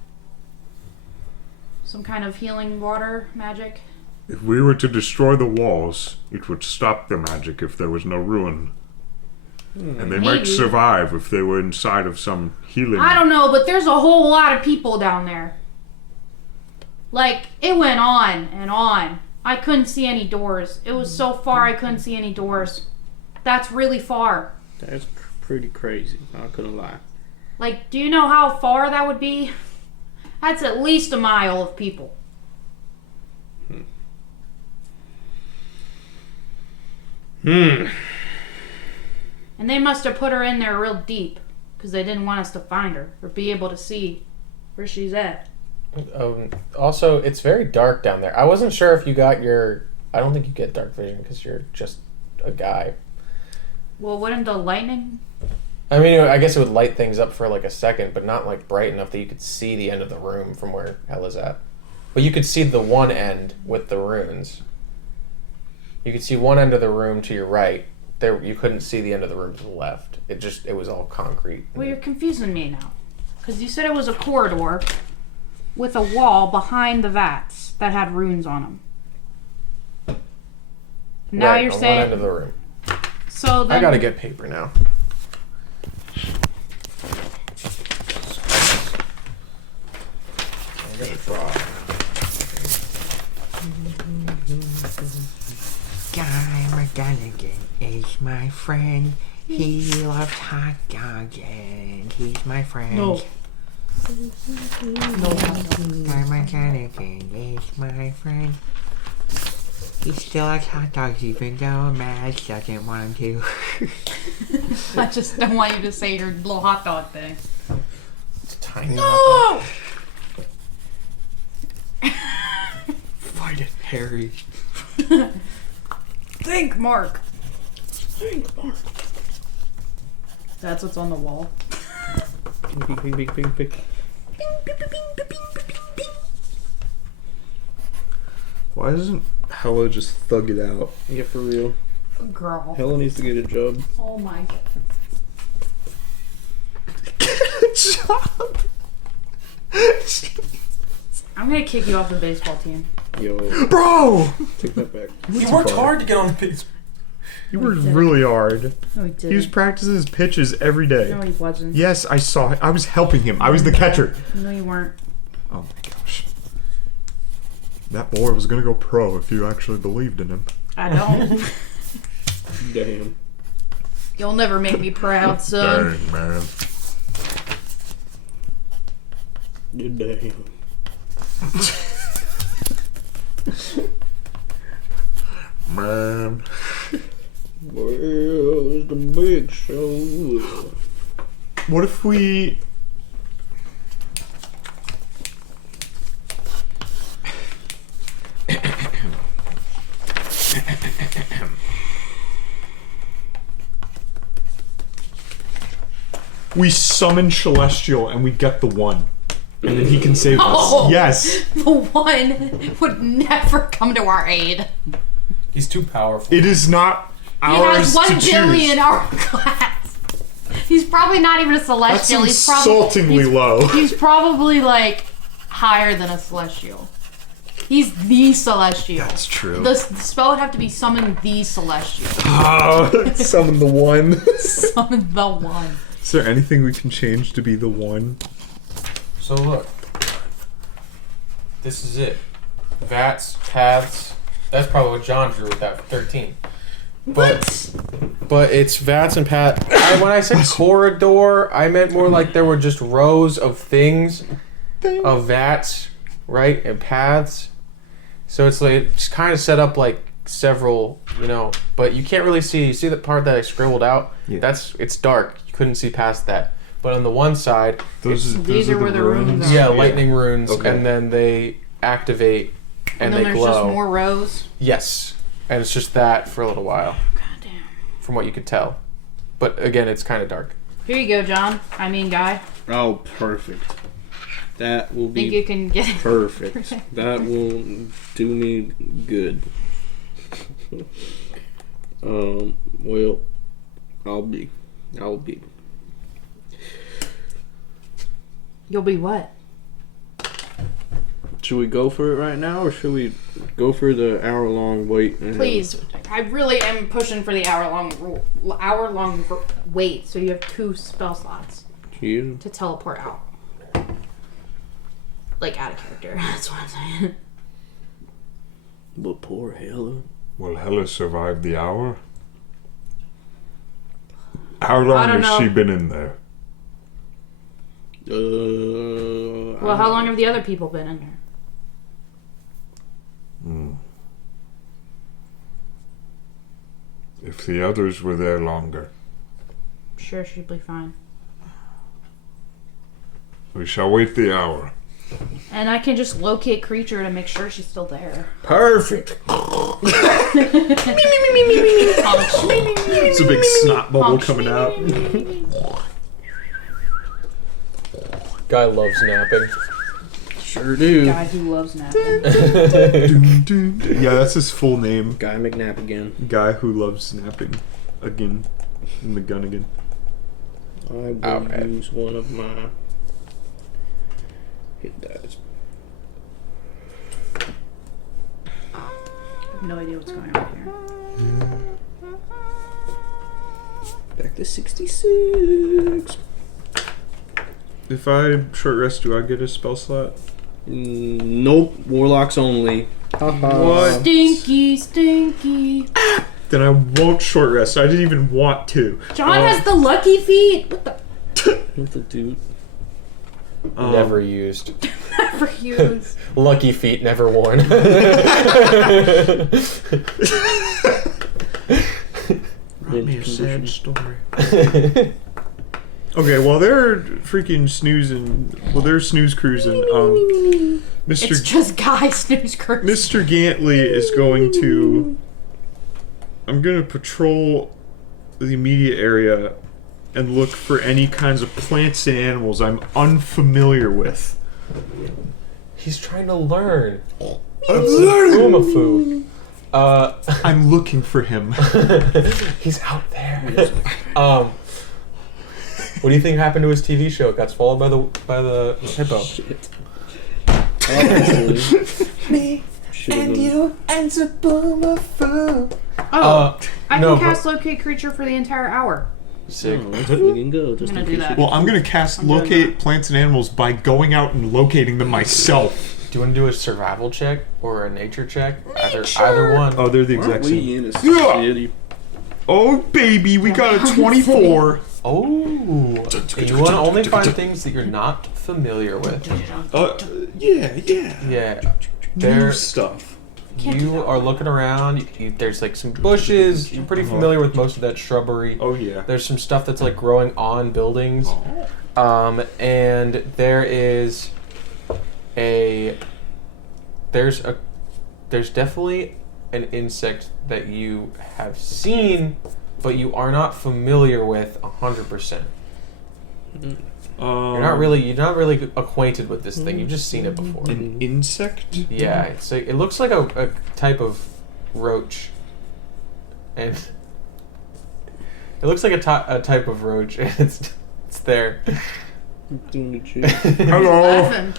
Some kind of healing water magic. If we were to destroy the walls, it would stop the magic if there was no ruin. And they might Maybe. survive if they were inside of some healing. I don't know, but there's a whole lot of people down there. Like, it went on and on. I couldn't see any doors. It was so far I couldn't see any doors. That's really far. That's pretty crazy. Not gonna lie. Like, do you know how far that would be? That's at least a mile of people. And they must have put her in there real deep because they didn't want us to find her or be able to see where she's at. Also, it's very dark down there. I wasn't sure if you got your... I don't think you get dark vision because you're just a guy. Well, wouldn't the lightning... I mean, I guess it would light things up for like a second, but not like bright enough that you could see the end of the room from where Hella's at. But you could see the one end with the runes. You could see one end of the room to your right. There, you couldn't see the end of the room to the left. It was all concrete. Well, you're confusing me now. Because you said it was a corridor with a wall behind the vats that had runes on them. Now Right, you're on saying... one end of the room. So then... I gotta get paper now. Guy McGonagall is my friend. He loves hot dogs and he's my friend. No. Guy McGonagall is my friend. He still likes hot dogs even though Mads doesn't want him to. I just don't want you to say your little hot dog thing. It's tiny. No! Fight it, Harry. Think, Mark. Think, Mark. That's what's on the wall. Ping, ping, ping, ping, ping. Why doesn't Hella just thug it out? Yeah, for real. Girl. Hella needs to get a job. Oh my god. I'm gonna kick you off the baseball team. Yo, Bro! take that back. You worked hard to get on the base. He worked really hard. No, he didn't. He was practicing his pitches every day. No, he wasn't. Yes, I saw it. I was helping him. I was the catcher. No, you weren't. Oh my gosh. That boy was gonna go pro if you actually believed in him. I don't. Damn. You'll never make me proud, son. Dang, man. Damn. Man. Well, it's the big show. What if we... we summon Celestial and we get the one. And then he can save Oh. us. Yes. The one would never come to our aid. He's too powerful. It is not He ours has 1 to billion choose. hourglass. He's probably not even a That's celestial. insultingly low. He's probably like higher than a celestial. He's the celestial. That's true. The spell would have to be summon the celestial. Summon the one. Summon the one. Is there anything we can change to be the one? So look, this is it. Vats, paths. That's probably what John drew with that 13. But it's vats and paths. When I said corridor, I meant more like there were just rows of things, of vats, right, and paths. So it's like it's kind of set up like several, but you can't really see. You see the part that I scribbled out? Yeah. It's dark. You couldn't see past that. But on the one side, These are where the runes are. yeah, lightning runes, Okay. and then they activate and then they there's glow. just more rows. Yes, and it's just that for a little while, Goddamn. from what you could tell. But again, it's kind of dark. Here you go, John. I mean, guy. Oh, perfect. That will Think you be can get it? perfect. That will do me good. Well, I'll be. You'll be what? Should we go for it right now, or should we go for the hour-long wait? Please, I really am pushing for the hour-long wait. So you have 2 spell slots Yeah. to teleport out, like out of character. That's what I'm saying. But poor Hella. Will Hella survive the hour? How long I don't has she know. been in there? Well, how long have the other people been in there? If the others were there longer, Sure, she'd be fine. we shall wait the hour. And I can just locate creature to make sure she's still there. Perfect. It's a big snot bubble coming out. Guy loves napping. Sure do. Guy who loves napping. Yeah, that's his full name. Guy McNapp again. Guy who loves snapping. Again. In the gun again. I will Alright. use one of my hit dice. I have no idea what's going on here. Back to 66. If I short rest, do I get a spell slot? Nope. Warlocks only. What? Stinky. Then I won't short rest. I didn't even want to. John has the lucky feet. What the? What the dude? Never used. Never use. Lucky feet, never worn. Write me a sad story. Okay, while they're freaking snoozing, they're snooze cruising. It's Mr. just Guy snooze curse. Mr. Gantley is going to. I'm gonna patrol the immediate area and look for any kinds of plants and animals I'm unfamiliar with. He's trying to learn. I'm learning. Boomafoo. I'm looking for him. He's out there. What do you think happened to his TV show? It got swallowed by the hippo. Shit. Me and you and the boomafoo. Oh, I No, can cast locate creature for the entire hour. Sick. Oh, let's fucking go. Just I'm in gonna do case that. you- Well, I'm gonna cast I'm doing locate plants and animals by going out and locating them myself. Do you want to do a survival check or a nature check? Either one. Oh, they're the Aren't exact we same. in a Yeah. city? Oh baby, we got a 24. Oh. And you want to only find things that you're not familiar with. Yeah. Yeah. New There. stuff. You are looking around. There's like some bushes. You're pretty familiar with most of that shrubbery. Oh yeah. There's some stuff that's like growing on buildings. And there's definitely an insect that you have seen, but you are not familiar with 100%. You're not really acquainted with this thing. You've just seen it before. An insect. Yeah, it looks like a type of roach, and it looks like a type of roach, and it's there. Doing the shit. Hello. Laughing.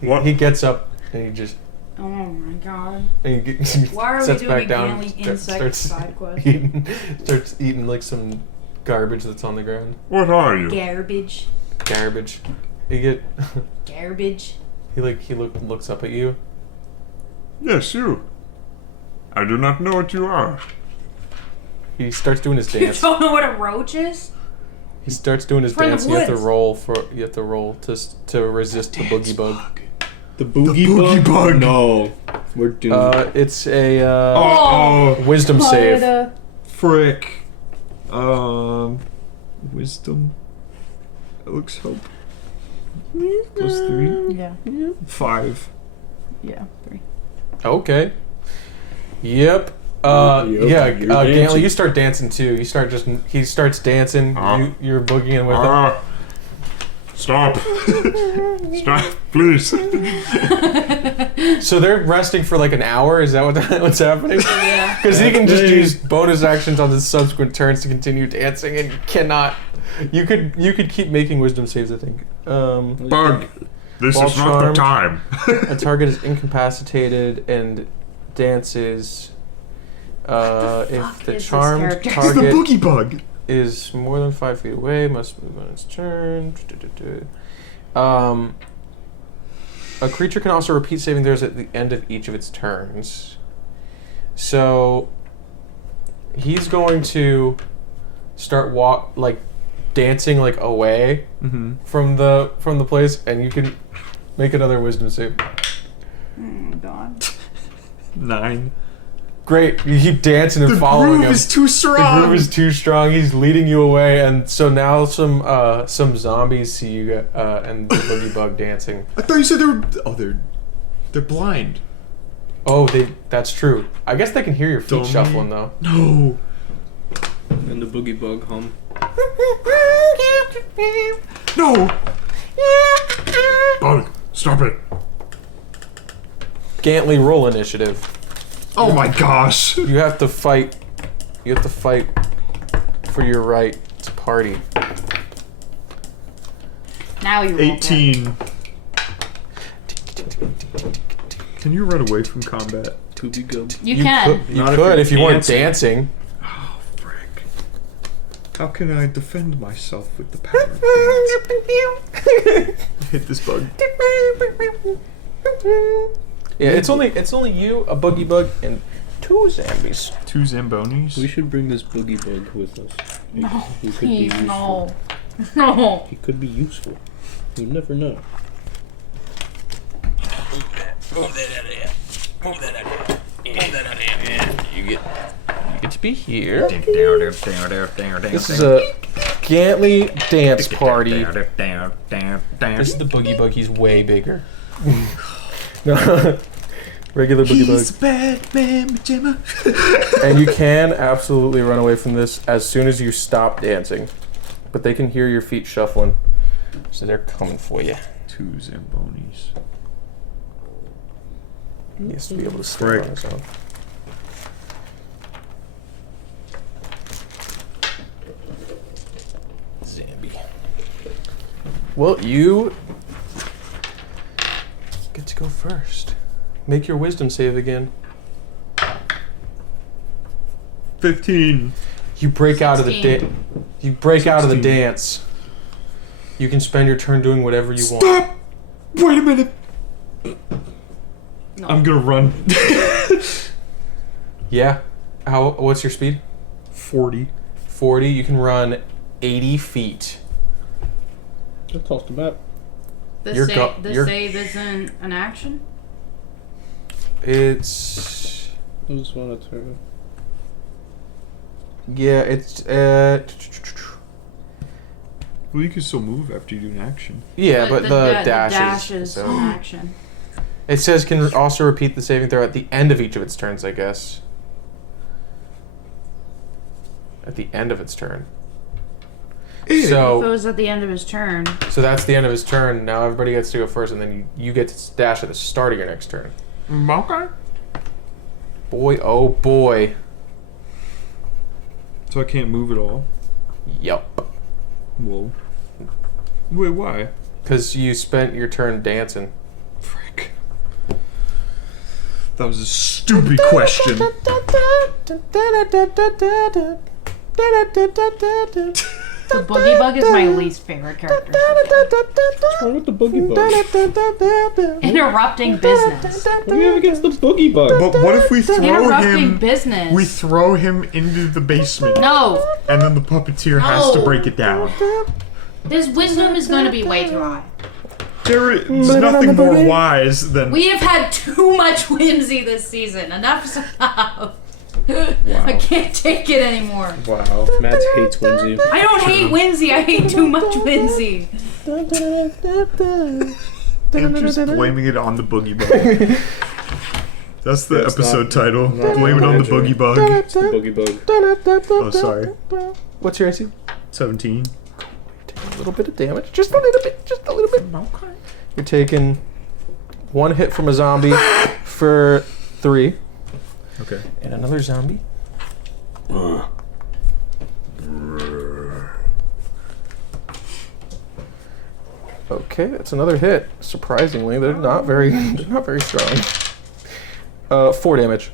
What? He gets up and he just Oh my god. and he Why are we sets doing back a down. Ganley insect Starts side quest? starts eating like some garbage that's on the ground. What are you? Garbage. Garbage. He get Garbage. he looks up at you. Yes, you. I do not know what you are. He starts doing his You dance. don't know what a roach is? He starts doing his From the dance. You have to woods. roll to resist the boogie bug. The boogie, boogie bug. No, we're doomed. It's a Oh, wisdom save. Frick. Wisdom. That looks help. +3. Yeah. 5. Yeah. 3. Okay. Yep. Yep, Yeah. you're Ganley, dancing. you start dancing too. He starts dancing. You're boogieing with him. Stop. Stop, please. So they're resting for like an hour. Is that what's happening? Yeah. Because he can just use bonus actions on the subsequent turns to continue dancing, and you cannot. You could keep making wisdom saves. I think. Bug. This Ball is not the charmed. time. A target is incapacitated and dances. If the is this charmed character? It's the target boogie bug. is more than 5 feet away, must move on its turn. A creature can also repeat saving throws at the end of each of its turns. So he's going to start dancing like away from the place, and you can make another wisdom save. Oh god. 9. Great, you keep dancing and The following groove him. is too The strong. groove is too strong. He's leading you away, and so now some zombies see you and the boogie bug dancing. I thought you said they were. Oh, they're blind. Oh, that's true. I guess they can hear your feet Dummy. shuffling though. No. And the boogie bug hum. No. Bug, stop it. Gantley, roll initiative. Oh my gosh. You have to fight. You have to fight for your right to party. Now you 18. Can you run away from combat? To be good. You can. You Not if could you're if you weren't dancing. dancing. Oh, frick. How can I defend myself with the power of dance? Hit this bug. Yeah, it's only you, a boogie bug, and 2 zombies. 2 Zambonis. We should bring this boogie bug with us. No, He could be please, useful. no. No. He could be useful. You never know. You get to be here. This is a Gantley dance party. This is the boogie bug. He's way bigger. No, regular boogie bug. He's Batman pajama. And you can absolutely run away from this as soon as you stop dancing. But they can hear your feet shuffling. So they're coming for you. 2 Zambonis. He has to be able to stand on his own. Zambi. Well, you get to go first. Make your wisdom save again. 15. You break out of the 16. You break out of the 16. dance. You can spend your turn doing whatever you want. Stop! Wait a minute. No. I'm gonna run. Yeah. What's your speed? 40. 40. You can run 80 feet. Just tossed him up. The You're save isn't an action? It's I just wanted to. yeah. It's Well, you can still move after you do an action. yeah, but the dash dash is so. an action. It says can also repeat the saving throw at the end of each of its turns, I guess. At the end of its turn. If it So was at the end of his turn. that's the end of his turn. Now everybody gets to go first, and then you get to dash at the start of your next turn. Okay. Boy, oh boy. So I can't move at all. Yup. Whoa. Wait, why? Because you spent your turn dancing. Frick. That was a stupid question. The Boogie Bug is my least favorite character. What's wrong with the boogie bug? Interrupting business. What do you have against the boogie bug? But what if we throw Interrupting him? business. We throw him into the basement, No. and then the puppeteer has to No. break it down. His wisdom is going to be way too high. There is nothing more wise than. We have had too much whimsy this season. Enough's enough. I can't take it anymore. Wow, Matt hates whimsy. I don't hate whimsy. I hate too much whimsy. Andrew's blaming it on the boogie bug. That's the episode title. Blame it on the boogie bug. It's the boogie bug. Oh, sorry. What's your AC? 17. A little bit of damage. Just a little bit. Just a little bit. You're taking one hit from a zombie for 3. Okay. And another zombie. Okay, that's another hit. Surprisingly, they're not very strong. 4 damage.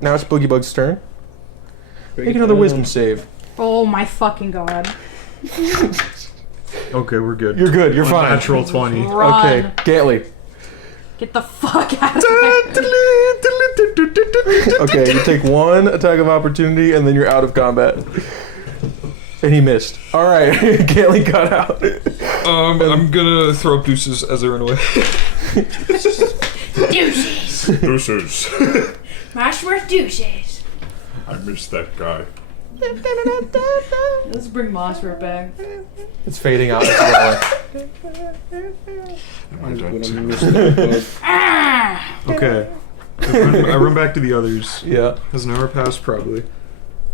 Now it's Boogie Bug's turn. Make another wisdom save. Oh my fucking god. Okay, we're good. You're good. You're fine. Natural 20. Run. Okay, Gately. Get the fuck out of there. Okay, you take 1 attack of opportunity, and then you're out of combat. And he missed. All right, Gately got out. I'm gonna throw up deuces as I run away. Douches. Deuces. Mashworth douches. I missed that guy. Let's bring Mashworth back. It's fading out. It's well. I'm gonna miss that bug. Ah! Okay. I run back to the others. Yeah. Has an hour passed, probably.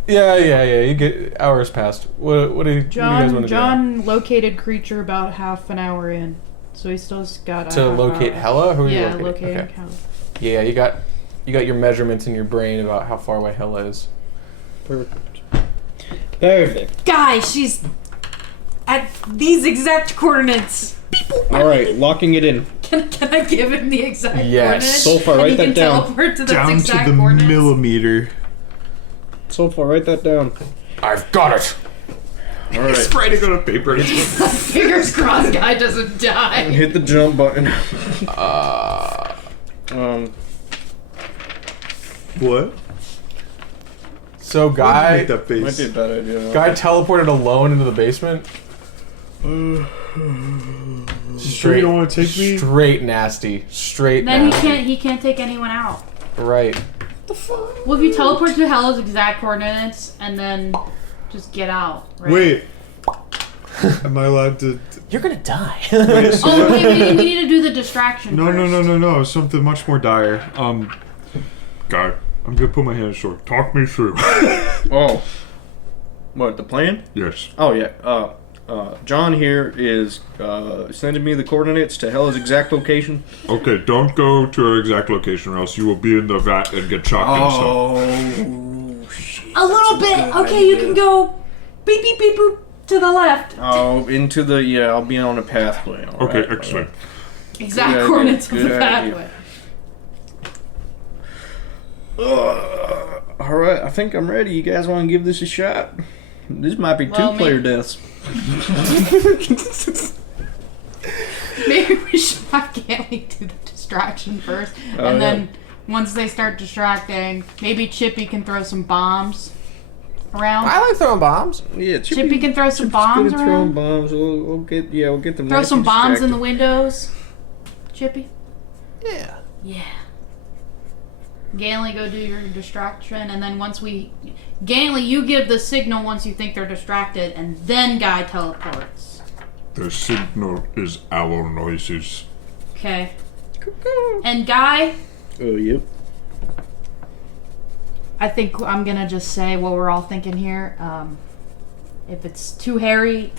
Yeah. You get hours past. What do you guys want to John located creature about half an hour in, so he still's got a do? To half locate hour. Hella? Who are you Yeah, locating? locating Okay. Hella. Yeah, you got your measurements in your brain about how far away Hella is. Perfect. Guys, she's at these exact coordinates. Alright, locking it in. Can I give him the exact Yes. coordinates? So far, And write he that can down. teleport to those Down to exact the coordinates? millimeter. So far, write that down. I've got it. Alright. Writing on a paper. Fingers crossed guy doesn't die. Hit the jump button. What? So Make guy that Might be a face. bad idea. guy teleported alone into the basement. Sure you don't want to take me? Straight nasty. Straight Then nasty. he can't take anyone out. Right. Well, if you teleport to Hella's exact coordinates and then just get out, right? Wait. Am I allowed to? You're gonna die. Wait, so Oh, what- we need to do the distraction No, first. no. Something much more dire. Guy, I'm gonna put my hand short. talk me through. Oh. What, the plan? Yes. Oh, yeah. John here is sending me the coordinates to Hella's exact location. Okay, don't go to our exact location or else you will be in the vat and get shocked and stuff. Oh, shit. A little bit. Okay, you can go beep beep beep boop to the left. Oh, into the, I'll be on a pathway. All Okay, right, excellent. Exact Good idea, coordinates of good the idea. pathway. All right, I think I'm ready. You guys want to give this a shot? This might be Well, two-player deaths. Maybe we should have Gaily do the distraction first, and then once they start distracting, maybe Chippy can throw some bombs around. I like throwing bombs. Yeah, Chippy can throw some bombs throwing around. bombs. We'll get them. Throw nice some and bombs in the distracted. windows. Chippy. Yeah. Yeah. Gaily, go do your distraction, and then once Gaily, you give the signal once you think they're distracted, and then Guy teleports. The signal is owl noises. Okay. And Guy, Oh, yep. I think I'm gonna just say what we're all thinking here. If it's too hairy,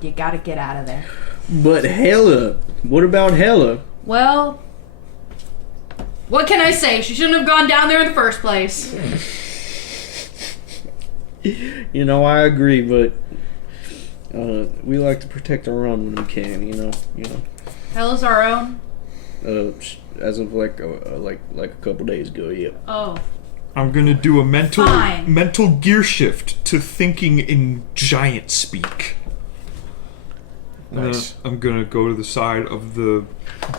you gotta get out of there. But Hella, what about Hella? Well, what can I say? She shouldn't have gone down there in the first place. You know, I agree, but we like to protect our own when we can. You know. Hella's our own. As of like a couple days ago, yep. Oh. I'm gonna do a Fine. mental gear shift to thinking in giant speak. Nice. I'm gonna go to the side of the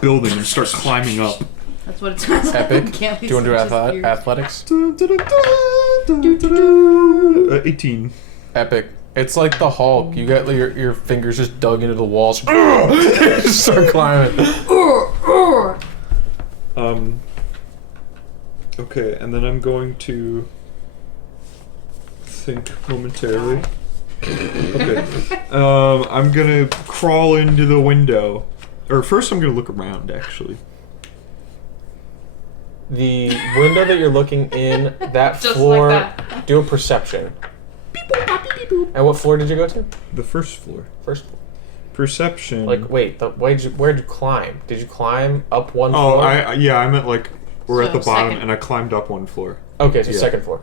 building and start climbing up. That's what it sounds like. Epic. Gaily Do you want to do switches gears. athletics? 18. Epic. It's like the Hulk. You got your fingers just dug into the walls. Just start climbing. Okay, and then I'm going to think momentarily. Okay. I'm gonna crawl into the window. Or first I'm gonna look around, actually. The window that you're looking in, that Just floor, like that. do a perception. And what floor did you go to? The first floor. First floor. Perception. Like, wait, where'd you climb? Did you climb up one Oh, floor? I meant like we're at So the bottom second. and I climbed up one floor. Okay, so Yeah. second floor.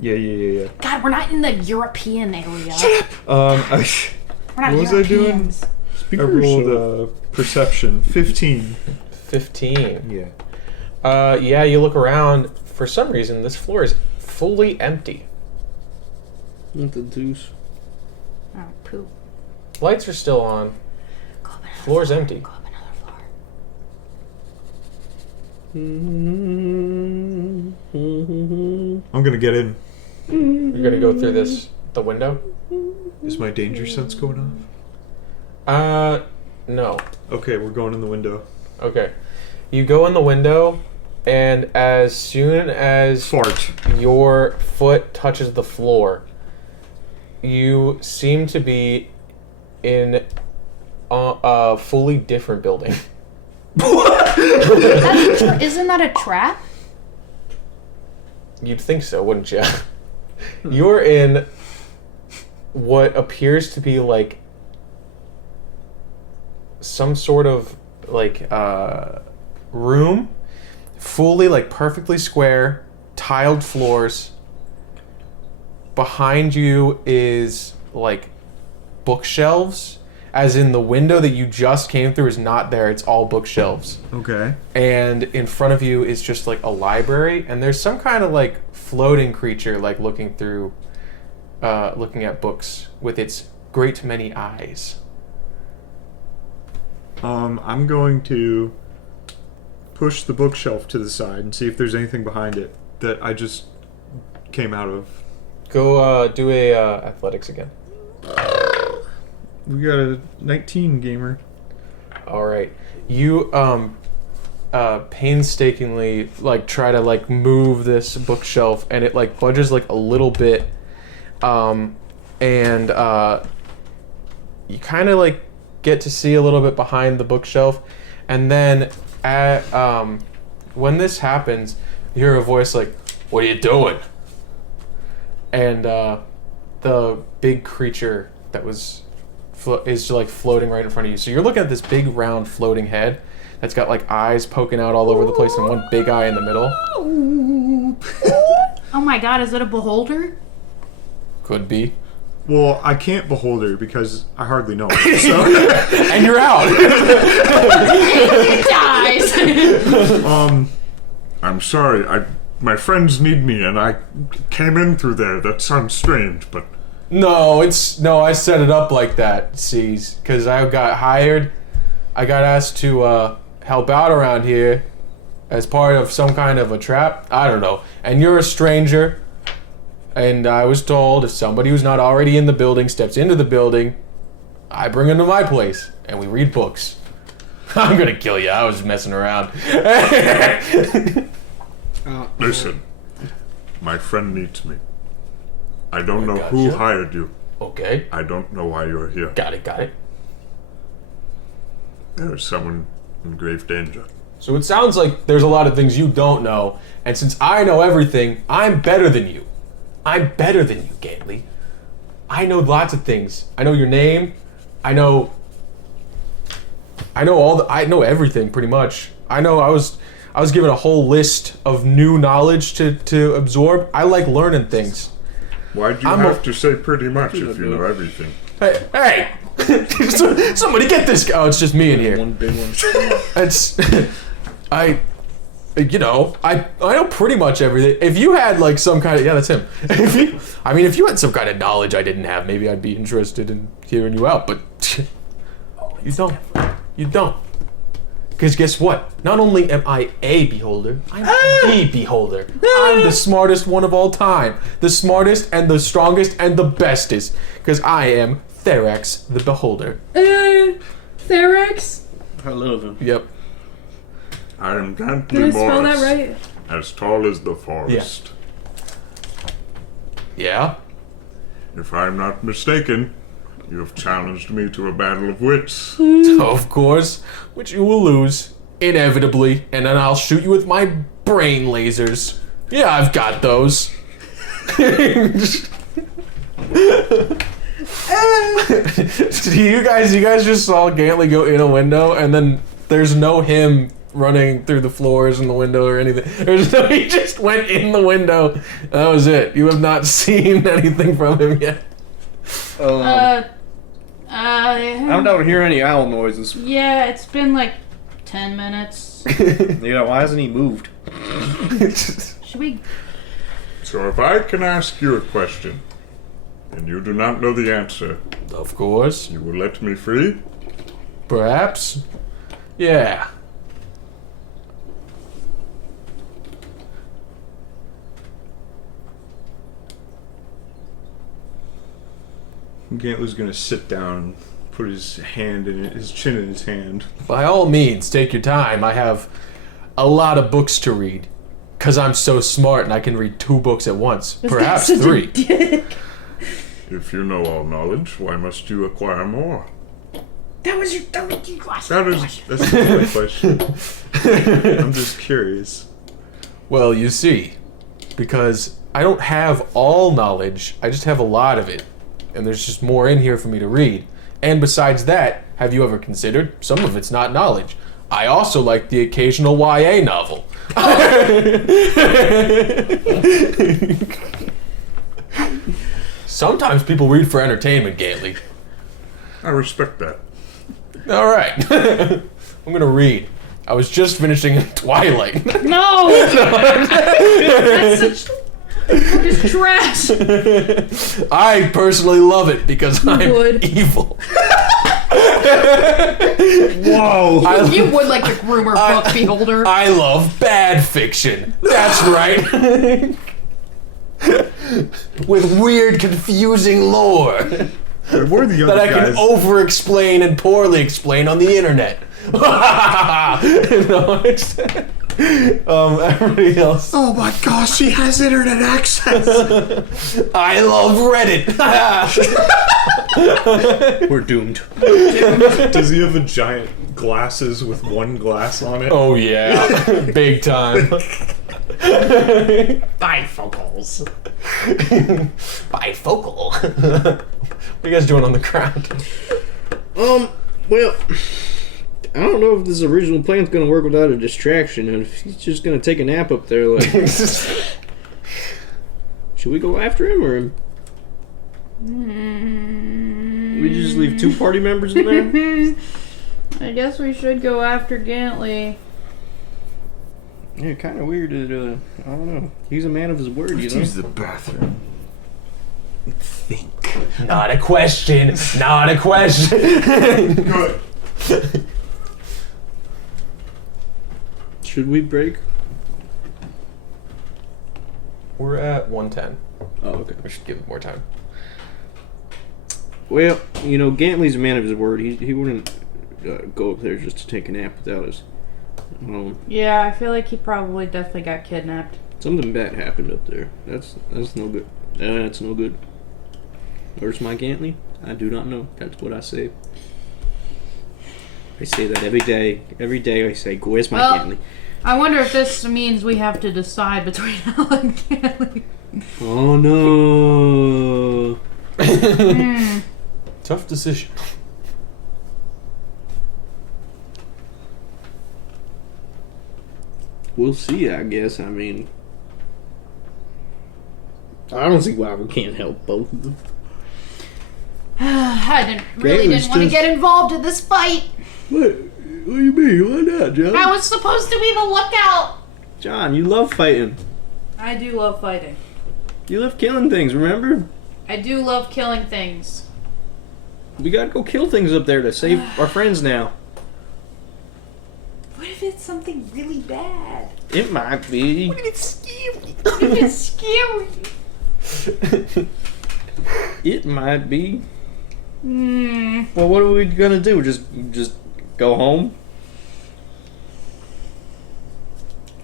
Yeah. God, we're not in the European area. I We're not What was I doing? Europeans. rolled perception 15. 15. Yeah. Yeah, you look around. For some reason, this floor is fully empty. What the deuce? Oh, poop. Lights are still on. Go up another Floor's floor. empty. Go up another floor. I'm gonna get in. You're gonna go through the window? Is my danger sense going off? No. Okay, we're going in the window. Okay. You go in the window, and as soon as Fart. your foot touches the floor, you seem to be in a fully different building. Isn't that a trap? You'd think so, wouldn't you? You're in what appears to be like some sort of like room, fully like perfectly square, tiled floors. Behind you is like bookshelves, as in the window that you just came through is not there, it's all bookshelves. Okay. And in front of you is just like a library, and there's some kind of like floating creature like looking through looking at books with its great many eyes. I'm going to push the bookshelf to the side and see if there's anything behind it that I just came out of. Go do a athletics again. We got a 19 gamer. All right. You painstakingly like try to like move this bookshelf, and it like budges like a little bit, and you kind of like get to see a little bit behind the bookshelf, and then when this happens, you hear a voice like, "What are you doing?" And the big creature that was is like floating right in front of you. So you're looking at this big round floating head that's got like eyes poking out all over the place and one big eye in the middle. Oh my god, is it a beholder? Could be. Well, I can't behold her because I hardly know her. So, And you're out. It dies! I'm sorry. my friends need me, and I came in through there. That sounds strange, but No, I set it up like that, sees, because I got hired. I got asked to help out around here as part of some kind of a trap. I don't know. And you're a stranger. And I was told if somebody who's not already in the building steps into the building, I bring them to my place and we read books. I'm gonna kill you. I was messing around. listen. My friend needs me. I don't know gotcha. who hired you. Okay. I don't know why you're here. Got it. There's someone in grave danger. So it sounds like there's a lot of things you don't know. And since I know everything, I'm better than you. I'm better than you, Gately. I know lots of things. I know your name. I know everything pretty much. I know I was given a whole list of new knowledge to absorb. I like learning things. Why'd you have to say pretty much if you know everything? Hey! Somebody get this guy. Oh, it's just me in here. One big one. It's I know pretty much everything. If you had like some kind of that's him. If you had some kind of knowledge I didn't have, maybe I'd be interested in hearing you out. But you don't. Because guess what? Not only am I a beholder, I'm the beholder. I'm the smartest one of all time. The smartest and the strongest and the bestest. Because I am Therax the Beholder. Therax? I love him. Yep. I am Dante Did I spell Morris, that right? as tall as the forest. Yeah? If I'm not mistaken, you have challenged me to a battle of wits. Of course. Which you will lose. Inevitably. And then I'll shoot you with my brain lasers. Yeah, I've got those. you guys just saw Gantley go in a window and then there's no him running through the floors in the window or anything. He just went in the window. That was it. You have not seen anything from him yet. I'm not hearing any owl noises. Yeah, it's been like 10 minutes. Yeah, why hasn't he moved? Should we? So if I can ask you a question, and you do not know the answer, Of course. you will let me free? Perhaps. Yeah. Gantley's gonna sit down, put his chin in his hand. By all means, take your time. I have a lot of books to read. Because I'm so smart and I can read 2 books at once. Perhaps 3. If you know all knowledge, why must you acquire more? That's That's not a question. I'm just curious. Well, you see, because I don't have all knowledge, I just have a lot of it. And there's just more in here for me to read. And besides that, have you ever considered some of it's not knowledge? I also like the occasional YA novel. Sometimes people read for entertainment, Gately. I respect that. All right. I'm gonna read. I was just finishing Twilight. No! That's such fucking trash. I personally love it because I'm would. evil. Whoa! You would like the groomer book, Beholder. I love bad fiction. That's right. With weird, confusing lore We're the that other I can guys. over-explain and poorly explain on the internet. No, everybody else. Oh my gosh, he has internet access! I love Reddit. We're doomed. Does he have a giant glasses with one glass on it? Oh yeah, big time. Bifocals. Bifocal. What are you guys doing on the ground? Well, I don't know if this original plan's gonna work without a distraction, and if he's just gonna take a nap up there, like, should we go after him, or we just leave 2 party members in there? I guess we should go after Gantley. Yeah, kind of weird that, I don't know. He's a man of his word, you know? Use the bathroom. Think. Not a question. Not a question. Good. Should we break? We're at 110. Oh, okay. We should give it more time. Well, you know, Gantley's a man of his word. He wouldn't go up there just to take a nap without us. Yeah, I feel like he probably definitely got kidnapped. Something bad happened up there. That's no good. That's no good. Where's my Gantley? I do not know. That's what I say. I say that every day. Every day I say, where's my Gantley? I wonder if this means we have to decide between Al and Gantley. Oh no. Tough decision. We'll see, I guess. I mean, I don't see why we can't help both of them. I really didn't want to get involved in this fight. What do you mean? Why not, John? I was supposed to be the lookout. John, you love fighting. I do love fighting. You love killing things, remember? I do love killing things. We gotta go kill things up there to save our friends now. What if it's something really bad? It might be. What if it's scary? What if it's scary? It might be. Hmm. Well, what are we gonna do? Just go home?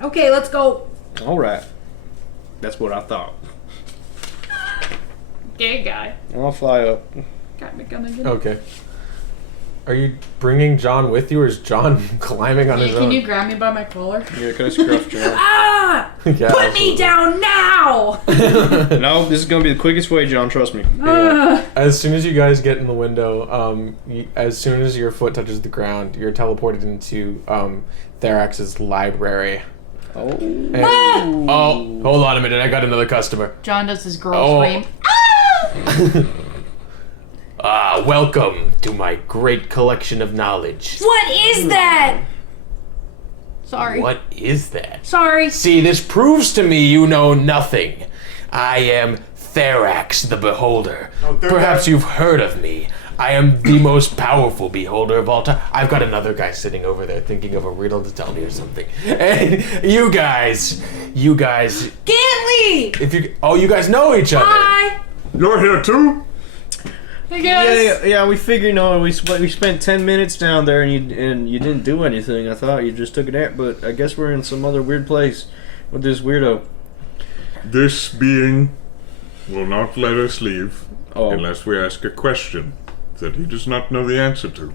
Okay, let's go. All right. That's what I thought. Gay guy. I'll fly up. Got me gonna get Okay. Are you bringing John with you, or is John climbing on his own? Can you grab me by my collar? Yeah, can I scruff John? Ah! Yeah, Put me down now! No, this is gonna be the quickest way, John. Trust me. As soon as you guys get in the window, as soon as your foot touches the ground, you're teleported into Therax's library. Oh. And, oh, hold on a minute. I got another customer. John does his girl scream. Welcome to my great collection of knowledge. What is that? Sorry. What is that? Sorry. See, this proves to me you know nothing. I am Therax the Beholder. Perhaps you've heard of me. I am the most powerful beholder of all time. I've got another guy sitting over there thinking of a riddle to tell me or something. And you guys. Gantley! You guys know each other. Hi! You're here too? Hey guys! Yeah, we figured, we spent 10 minutes down there and you didn't do anything. I thought you just took a nap, but I guess we're in some other weird place with this weirdo. This being will not let us leave unless we ask a question that he does not know the answer to.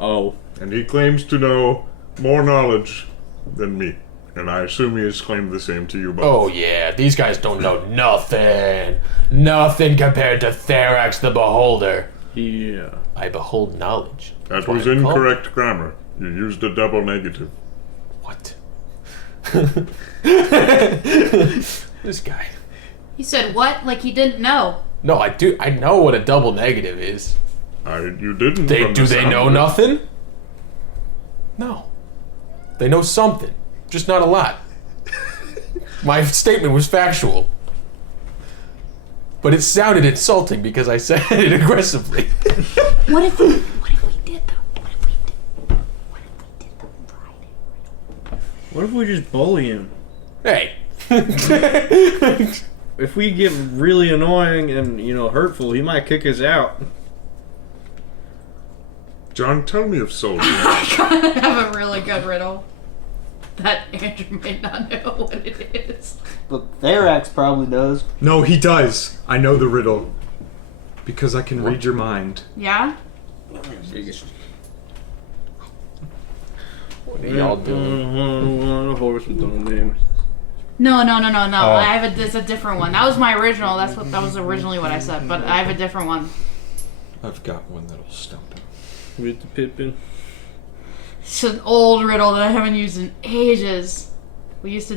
Oh. And he claims to know more knowledge than me. And I assume he has claimed the same to you both. Oh yeah, these guys don't know nothing. Nothing compared to Therax the Beholder. Yeah. I behold knowledge. That was incorrect grammar. You used a double negative. What? This guy. He said what? Like he didn't know. No, I do. I know what a double negative is. You didn't. Do they know nothing? No. They know something, just not a lot. My statement was factual, but it sounded insulting because I said it aggressively. What if we did though? What if we just bully him? Hey. If we get really annoying and, hurtful, he might kick us out. John, tell me of Soul. I have a really good riddle that Andrew may not know what it is. But Therax probably does. No, he does. I know the riddle. Because I can read your mind. Yeah? What are y'all doing? A horse with no name. No. It's a different one. That was my original. That was originally what I said, but I have a different one. I've got one that'll stump him. With the Pippin. It's an old riddle that I haven't used in ages. We used to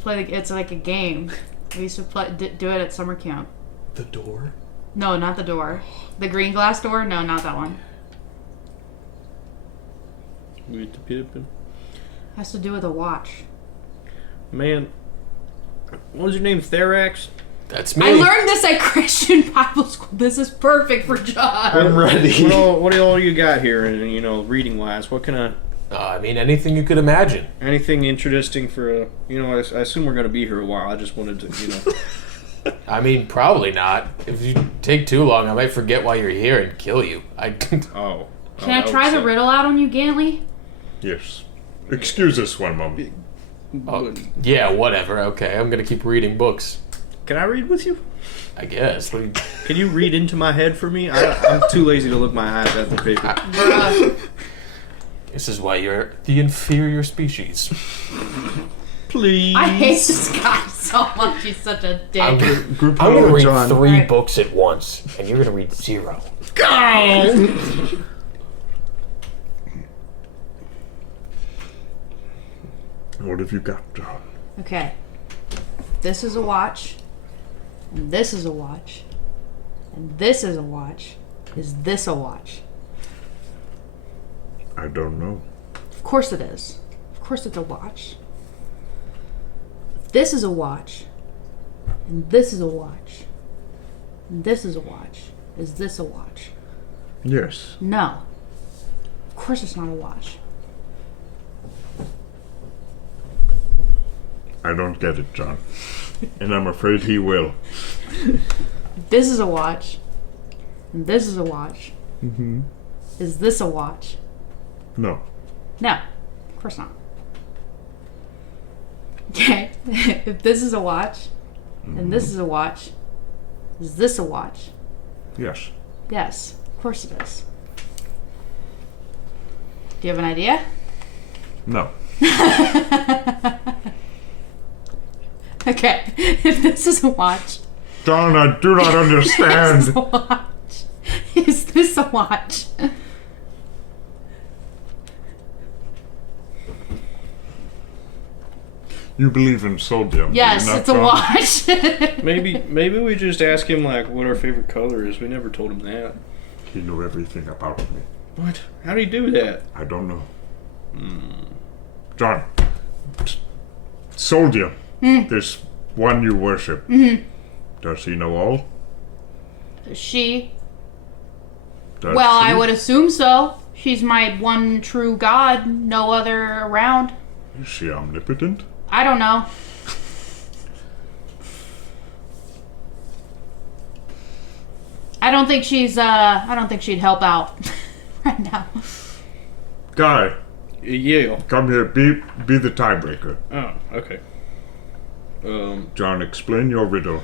play. It's like a game. We used to do it at summer camp. The door? No, not the door. The green glass door? No, not that one. With the Pippin. Has to do with a watch. Man, what was your name? Therax? That's me. I learned this at Christian Bible School. This is perfect for John. I'm ready. What all you got here? And reading wise, what can I? I mean, anything you could imagine. Anything interesting for I assume we're gonna be here a while. I just wanted to I mean, probably not. If you take too long, I might forget why you're here and kill you. Oh. Can I try the riddle out on you, Gantley? Yes. Excuse us one moment. Oh, yeah, whatever. Okay, I'm gonna keep reading books. Can I read with you? I guess. Can you read into my head for me? I'm too lazy to look my eyes at the paper. This is why you're the inferior species. Please. I hate this guy so much. He's such a dick. I'm gonna read 3 books at once, and you're gonna read 0. What have you got, John? Okay. This is a watch. And this is a watch. And this is a watch. Is this a watch? I don't know. Of course it is. Of course it's a watch. If this is a watch. And this is a watch. And this is a watch. Is this a watch? Yes. No. Of course it's not a watch. I don't get it, John. And I'm afraid he will. This is a watch. And this is a watch. Mm-hmm. Is this a watch? No. No. Of course not. Okay. If this is a watch, and this is a watch, is this a watch? Yes. Yes. Of course it is. Do you have an idea? No. Okay. If this is a watch, John, I do not this understand. is a watch. Is this a watch? You believe in sodium. Yes, do you not, it's a John? watch. Maybe we just ask him what our favorite color is. We never told him that. He knew everything about me. What? How do you do that? I don't know. John. Sodium. This one you worship. Does he know all? She. Does Well, she? I would assume so. She's my one true god. No other around. Is she omnipotent? I don't know. I don't think she'd help out right now. Guy, Yeah. come here. Be the tiebreaker. Oh, okay. John, explain your riddle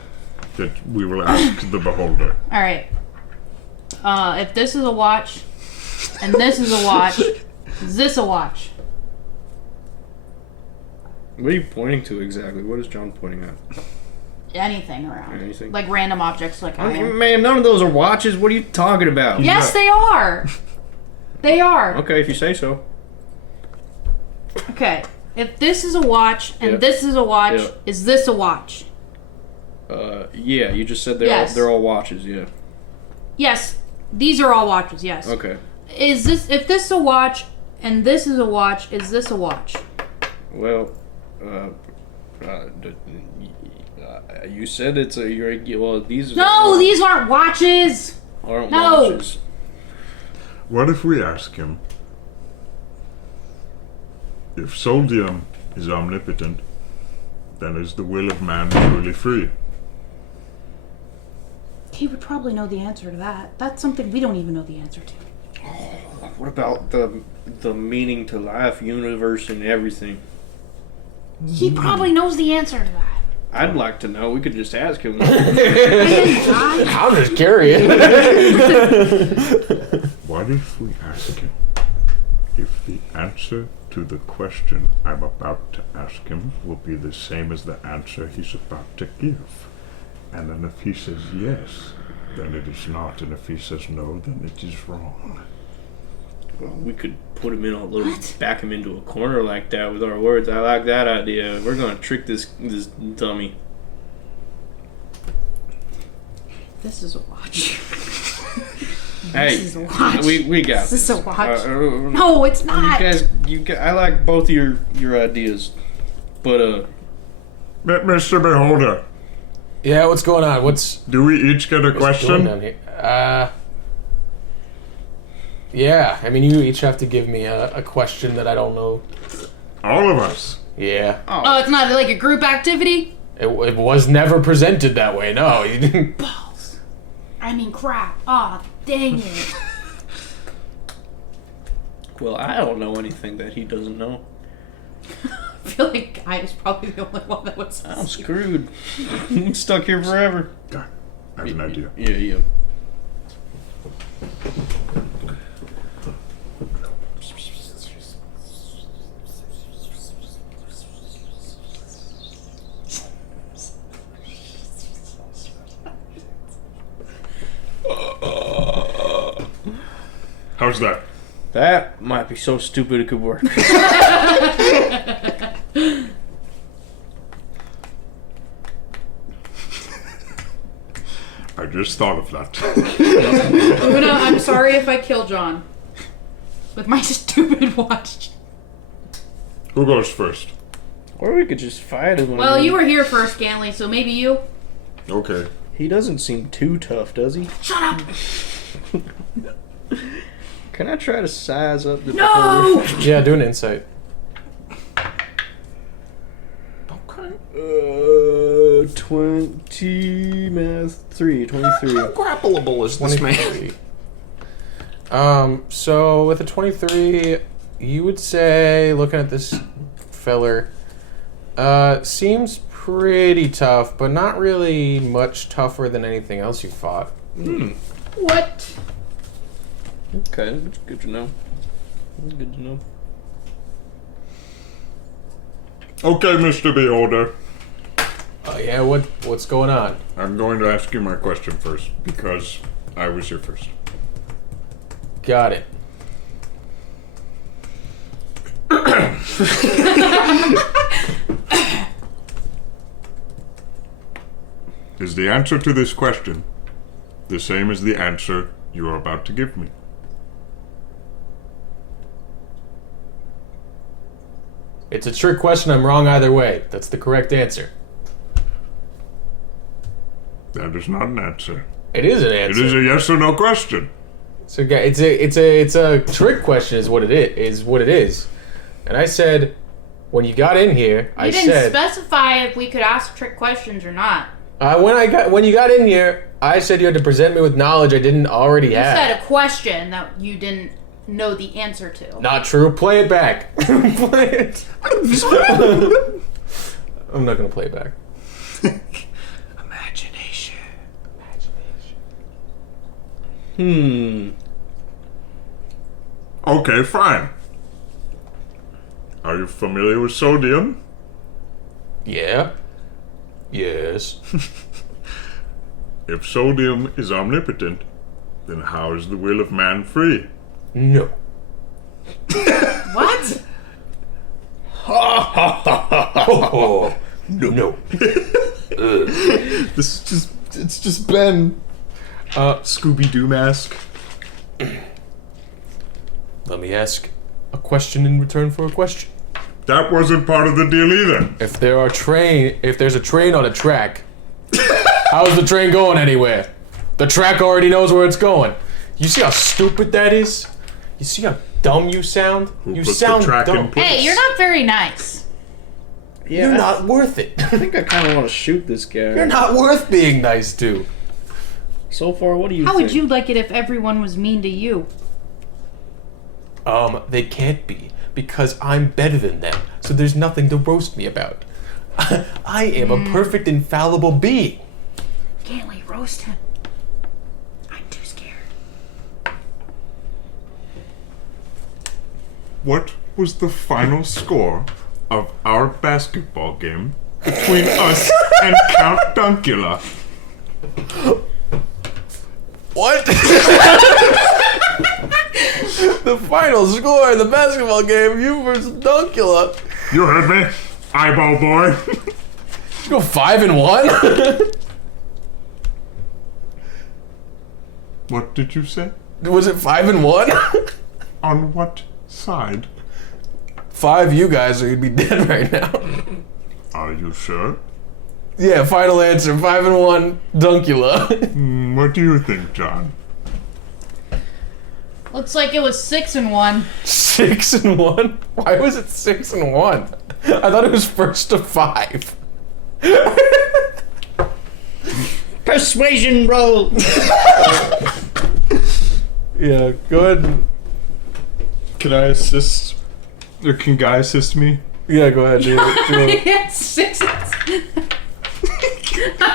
that we will ask the beholder. All right. If this is a watch, and this is a watch, is this a watch? What are you pointing to exactly? What is John pointing at? Anything around. Anything? Like random objects like I am. Man, none of those are watches. What are you talking about? Yes, they are. They are. Okay, if you say so. Okay. If this is a watch and Yep. this is a watch, Yep. is this a watch? Yeah, you just said they're Yes. all watches. Yeah. Yes. These are all watches, yes. Okay. If this is a watch and this is a watch, is this a watch? Well, you said it's a. These. No, these aren't watches. aren't no. watches. What if we ask him if sodium is omnipotent, then is the will of man truly free? He would probably know the answer to that. That's something we don't even know the answer to. What about the meaning to life, universe, and everything? He probably knows the answer to that. I'd like to know. We could just ask him. I'm just curious. What if we ask him if the answer to the question I'm about to ask him will be the same as the answer he's about to give? And then if he says yes, then it is not, and if he says no, then it is wrong. Well, we could put him in a little, back him into a corner like that with our words. I like that idea. We're gonna trick this dummy. This is a watch. Hey, This is a watch. we got This is a watch. no, No, it's not. you guys, I like both your ideas, but Mr. Beholder, Yeah, what's going on? do we each get a What's going on question? here? Yeah. I mean, you each have to give me a question that I don't know. All of us. Yeah. Oh, it's not like a group activity? It was never presented that way. No, you didn't. Balls. I mean, crap. Aw, dang it. well, I don't know anything that he doesn't know. I feel like I was probably the only one that was. I'm screwed. I'm stuck here forever. God, I have an idea. Yeah. How's that? That might be so stupid it could work. I just thought of that. Una, I'm sorry if I kill John. With my stupid watch. Who goes first? Or we could just fight him. Well, you were here first, Ganley, so maybe you. Okay. He doesn't seem too tough, does he? Shut up! Can I try to size up the No! Yeah, do an insight. 20 math 3, 23. Grappleable is this man? 23. So with a 23, you would say, looking at this feller, seems pretty tough, but not really much tougher than anything else you fought. What? Okay, that's good to know. That's good to know. Okay, Mr. Beholder. Yeah, what's going on? I'm going to ask you my question first because I was here first. Got it. Is the answer to this question the same as the answer you are about to give me? It's a trick question. I'm wrong either way. That's the correct answer. That is not an answer. It is an It answer. is a yes or no question. So it's a trick question is what it is. And I said when you got in here, You didn't specify if we could ask trick questions or not. when you got in here, I said you had to present me with knowledge I didn't already You have. said a question that you didn't know the answer to. Not true. Play it back. Play it. I'm not gonna play it back. Imagination. Okay, fine. Are you familiar with sodium? Yeah. Yes. If sodium is omnipotent, then how is the will of man free? No. What? Oh, no. It's just Ben. Scooby-Doo mask. Let me ask a question in return for a question. That wasn't part of the deal either. If there's a train on a track, how's the train going anywhere? The track already knows where it's going. You see how stupid that is? You see how dumb you sound? Who You put the sound track in dumb. place? Hey, you're not very nice. Yeah, You're not worth it. I think I kind of want to shoot this guy. You're not worth being nice to. So far, what do you How think? would you like it if everyone was mean to you? They can't be, because I'm better than them, so there's nothing to roast me about. I am a perfect, infallible being. Ganley, roast him. I'm too scared. What was the final score of our basketball game between us and Count Dunkula? What? The final score in the basketball game, you versus Dunkula. You heard me, eyeball boy. You go 5-1? What did you say? Was it 5 and 1? On what side? 5 you guys, or you'd be dead right now. Are you sure? Yeah, final answer. 5 and 1, Dunkula. What do you think, John? Looks like it was 6 and 1. 6 and 1? Why was it 6 and 1? I thought it was first to 5. Persuasion roll. Yeah, go ahead. Can I assist? Or can Guy assist me? Yeah, go ahead. Do it. Yeah, 6. I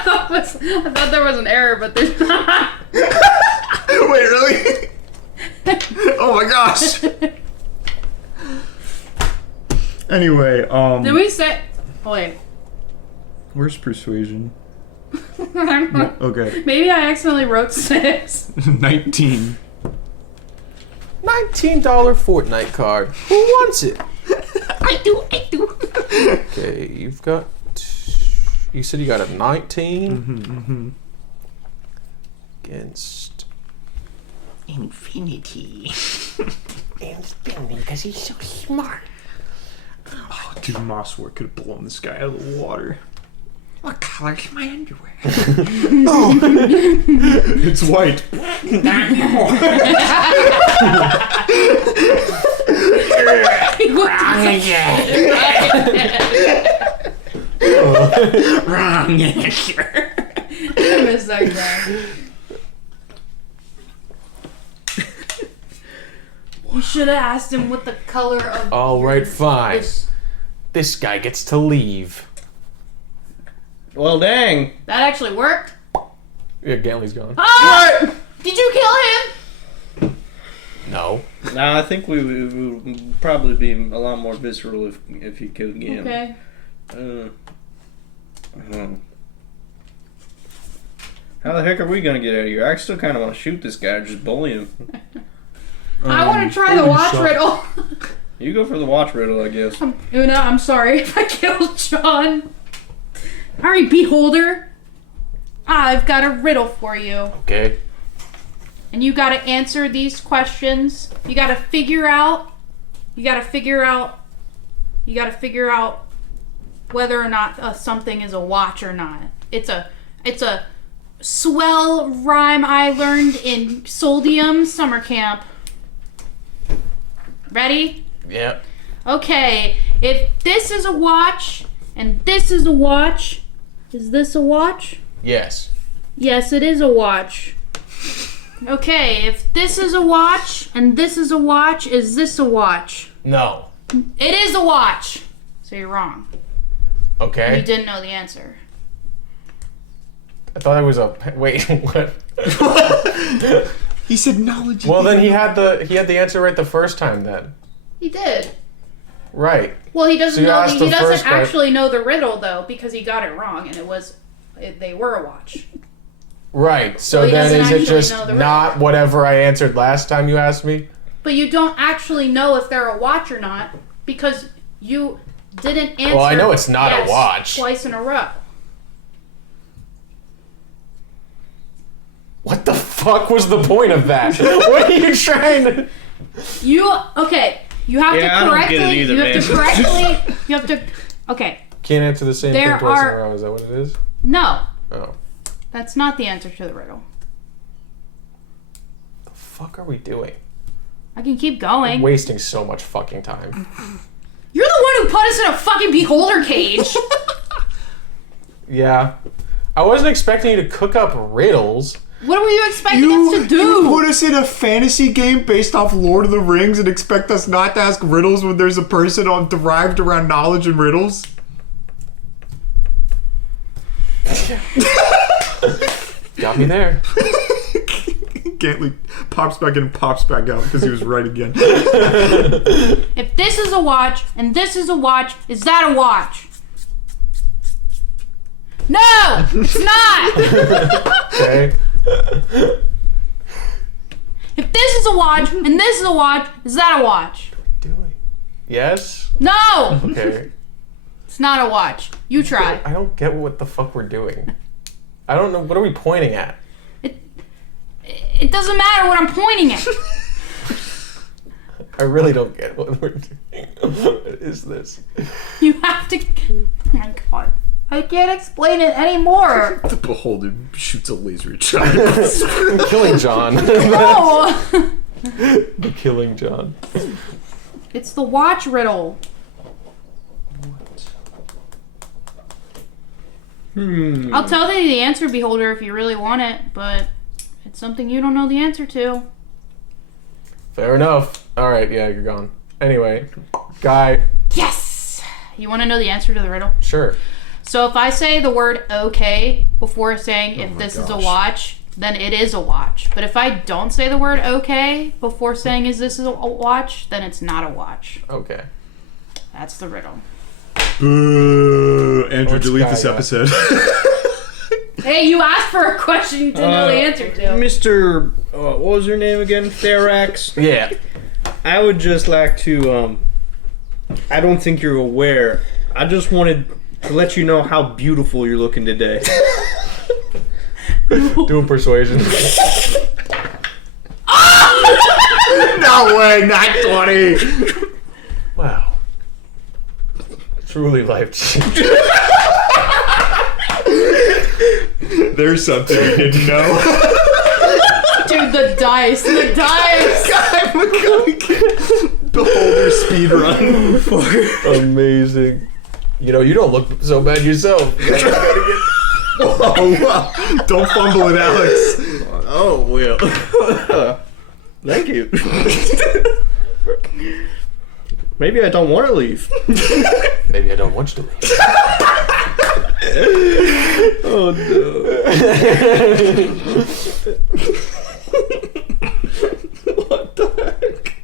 thought there was an error, but there's not. Wait, really? Oh my gosh. Anyway, Did we say? Oh, wait. where's persuasion? Okay. Maybe I accidentally wrote 6. 19. $19 Fortnite card. Who wants it? I do. Okay, you've got. You said you got a 19 against. Infinity. Infinity, because he's so smart. Oh, dude, Mosswort could have blown this guy out of the water. What color's my underwear? It's white. Wrong answer. I missed that guy. You should have asked him what the color of. All right, fine. this- This guy gets to leave. Well, dang. That actually worked. Yeah, Gantley's gone. Oh! Did you kill him? No. Nah, I think we would probably be a lot more visceral if you killed him. Okay. How the heck are we gonna get out of here? I still kind of want to shoot this guy or just bully him. I want to try the holy watch shit. riddle. You go for the watch riddle, I guess. Una, I'm sorry if I killed John. Alright, beholder. I've got a riddle for you. Okay. And you gotta answer these questions. You gotta figure out whether or not something is a watch or not. It's a swell rhyme I learned in Soldium summer camp. Ready? Yep. Okay, if this is a watch and this is a watch, is this a watch? Yes. Yes, it is a watch. Okay, if this is a watch and this is a watch, is this a watch? No. It is a watch. So you're wrong. You Okay. didn't know the answer. I thought it was a. Wait. What? He said knowledge. Well, then he had the answer right the first time. Then. He did. Right. Well, he doesn't So you know. asked He the doesn't first guy- actually know the riddle though, because he got it wrong, and they were a watch. Right. So Well, he then doesn't is it actually just know the not riddle. whatever I answered last time you asked me? But you don't actually know if they're a watch or not because you didn't answer. Well, I know it's not a yes watch. twice in a row. What the fuck was the point of that? What are you trying to? You okay? You have Yeah, I to don't correctly. get it either, you have to man. correctly. You have to. Okay. Can't answer the same There thing twice in a are- row. Is that what it is? No, Oh. that's not the answer to the riddle. The fuck are we doing? I can keep going. Wasting so much fucking time. You're the one who put us in a fucking beholder cage. Yeah. I wasn't expecting you to cook up riddles. What were you expecting us to do? You put us in a fantasy game based off Lord of the Rings and expect us not to ask riddles when there's a person derived around knowledge and riddles? Got me there. Gantley pops back in and pops back out because he was right again. If this is a watch and this is a watch, is that a watch? No, it's not. Okay. If this is a watch and this is a watch, is that a watch? Doing. Yes. No, Okay. it's not a watch. You try. I don't get what the fuck we're doing. I don't know. What are we pointing at? It doesn't matter what I'm pointing at. I really don't get what we're doing. What is this? You have to. Oh my god. I can't explain it anymore. The beholder shoots a laser at John. Killing John. No! The Killing John. It's the watch riddle. I'll tell you the answer, Beholder, if you really want it, but it's something you don't know the answer to. Fair enough. Alright, yeah, you're gone. Anyway, Guy. Yes! You want to know the answer to the riddle? Sure. So if I say the word okay before saying if this is a watch, then it is a watch. But if I don't say the word okay before saying is this a watch, then it's not a watch. Okay. That's the riddle. Boo! Andrew, What's delete Guy this got? episode. Hey, you asked for a question you didn't know the answer to. Mr. What was your name again? Therax. Yeah. I would just like to, I don't think you're aware. I just wanted to let you know how beautiful you're looking today. Doing persuasion. No way, not 20! Wow. Truly life-changing. There's something you didn't know. Dude, the dice. The dice. I'm gonna get Beholder speed run. Amazing. You know, you don't look so bad yourself. Oh, wow. Don't fumble it, Alex. Oh, well. Thank you. Maybe I don't want to leave. Maybe I don't want you to leave. Oh, no. What the heck?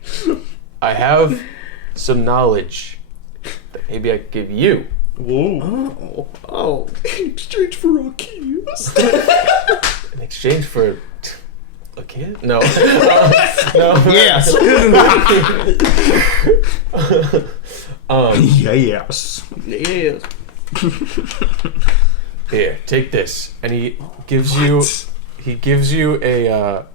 I have some knowledge that maybe I could give you. Whoa. Oh. In exchange for our keys. In exchange for a kid? No. No. Yes. Yes. Yes. Here, take this. And he gives you a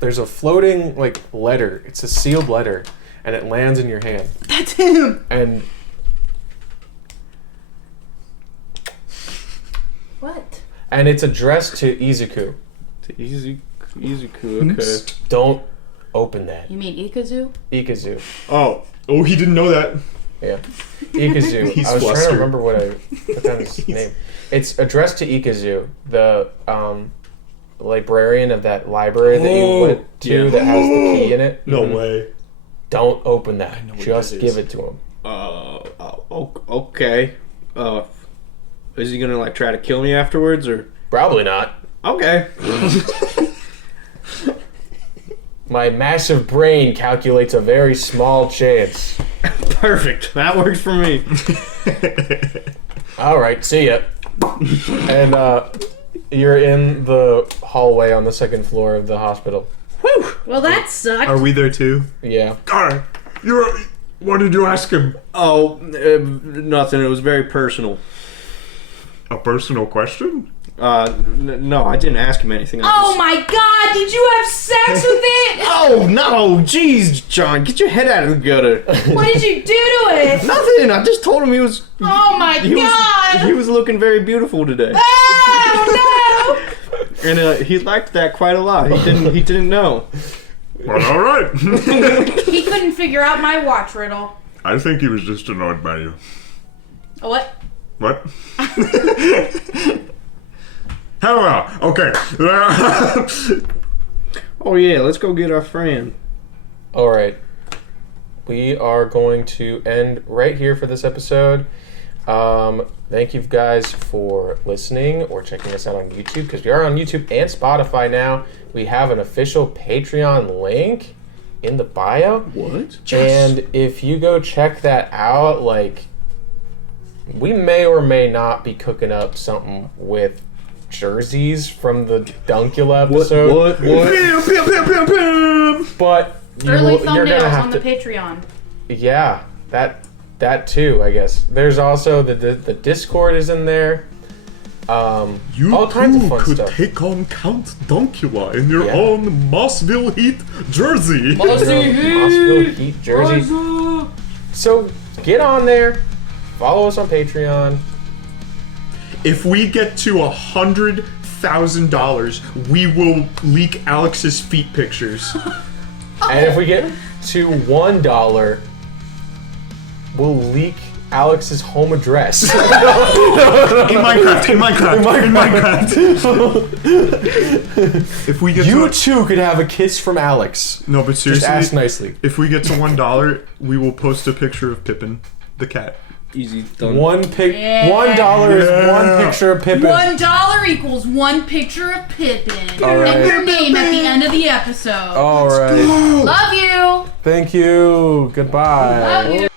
there's a floating letter. It's a sealed letter and it lands in your hand. That's him. And What? and it's addressed to Izuku. Easy cool. Okay. Don't open that. You mean Ikazu? Ikazu. Oh. Oh, he didn't know that. Yeah. Ikazu. He's I was trying flustered. to remember what I put down his name. It's addressed to Ikazu, the librarian of that library that you went to that has the key in it. No way. Don't open that. know what Just that give is. it to him. Okay. Is he gonna try to kill me afterwards or? Probably not. Okay. My massive brain calculates a very small chance. Perfect. That works for me. All right, see ya. And you're in the hallway on the second floor of the hospital. Well, that sucked. Are we there too? Yeah. Guy, what did you ask him? Oh, nothing. It was very personal. A personal question? No, I didn't ask him anything. Oh my god, did you have sex with it? Oh no! Jeez, John, get your head out of the gutter. What did you do to it? Nothing. I just told him he was. Oh my He god! was looking very beautiful today, Oh and he liked that quite a lot. He didn't know. Well, all right. no! He couldn't figure out my watch riddle. I think he was just annoyed by you. What? What? Hello. Okay. Oh yeah, let's go get our friend. All right. We are going to end right here for this episode. Thank you guys for listening or checking us out on YouTube, because we are on YouTube and Spotify now. We have an official Patreon link in the bio. What? And if you go check that out, we may or may not be cooking up something with jerseys from the Dunkula episode. But Early you're gonna thumbnails have on to. the Patreon. Yeah, that too, I guess. There's also the Discord is in there. You all kinds of too fun could stuff. take on Count Dunkula in your Yeah. own Mossville Heat jersey. Mossville Heat jersey. So get on there, follow us on Patreon. If we get to $100,000, we will leak Alex's feet pictures. And if we get to $1, we'll leak Alex's home address. In Minecraft. If we get You to too could have a kiss from Alex. no, but Just seriously, ask nicely. if we get to $1, we will post a picture of Pippin, the cat. Easy done. $1 Yeah. $1 is Yeah. one picture of Pippin. $1 equals one picture of Pippin. All right. And your name at the end of the episode. All right. Love you. Thank you. Goodbye. Love you.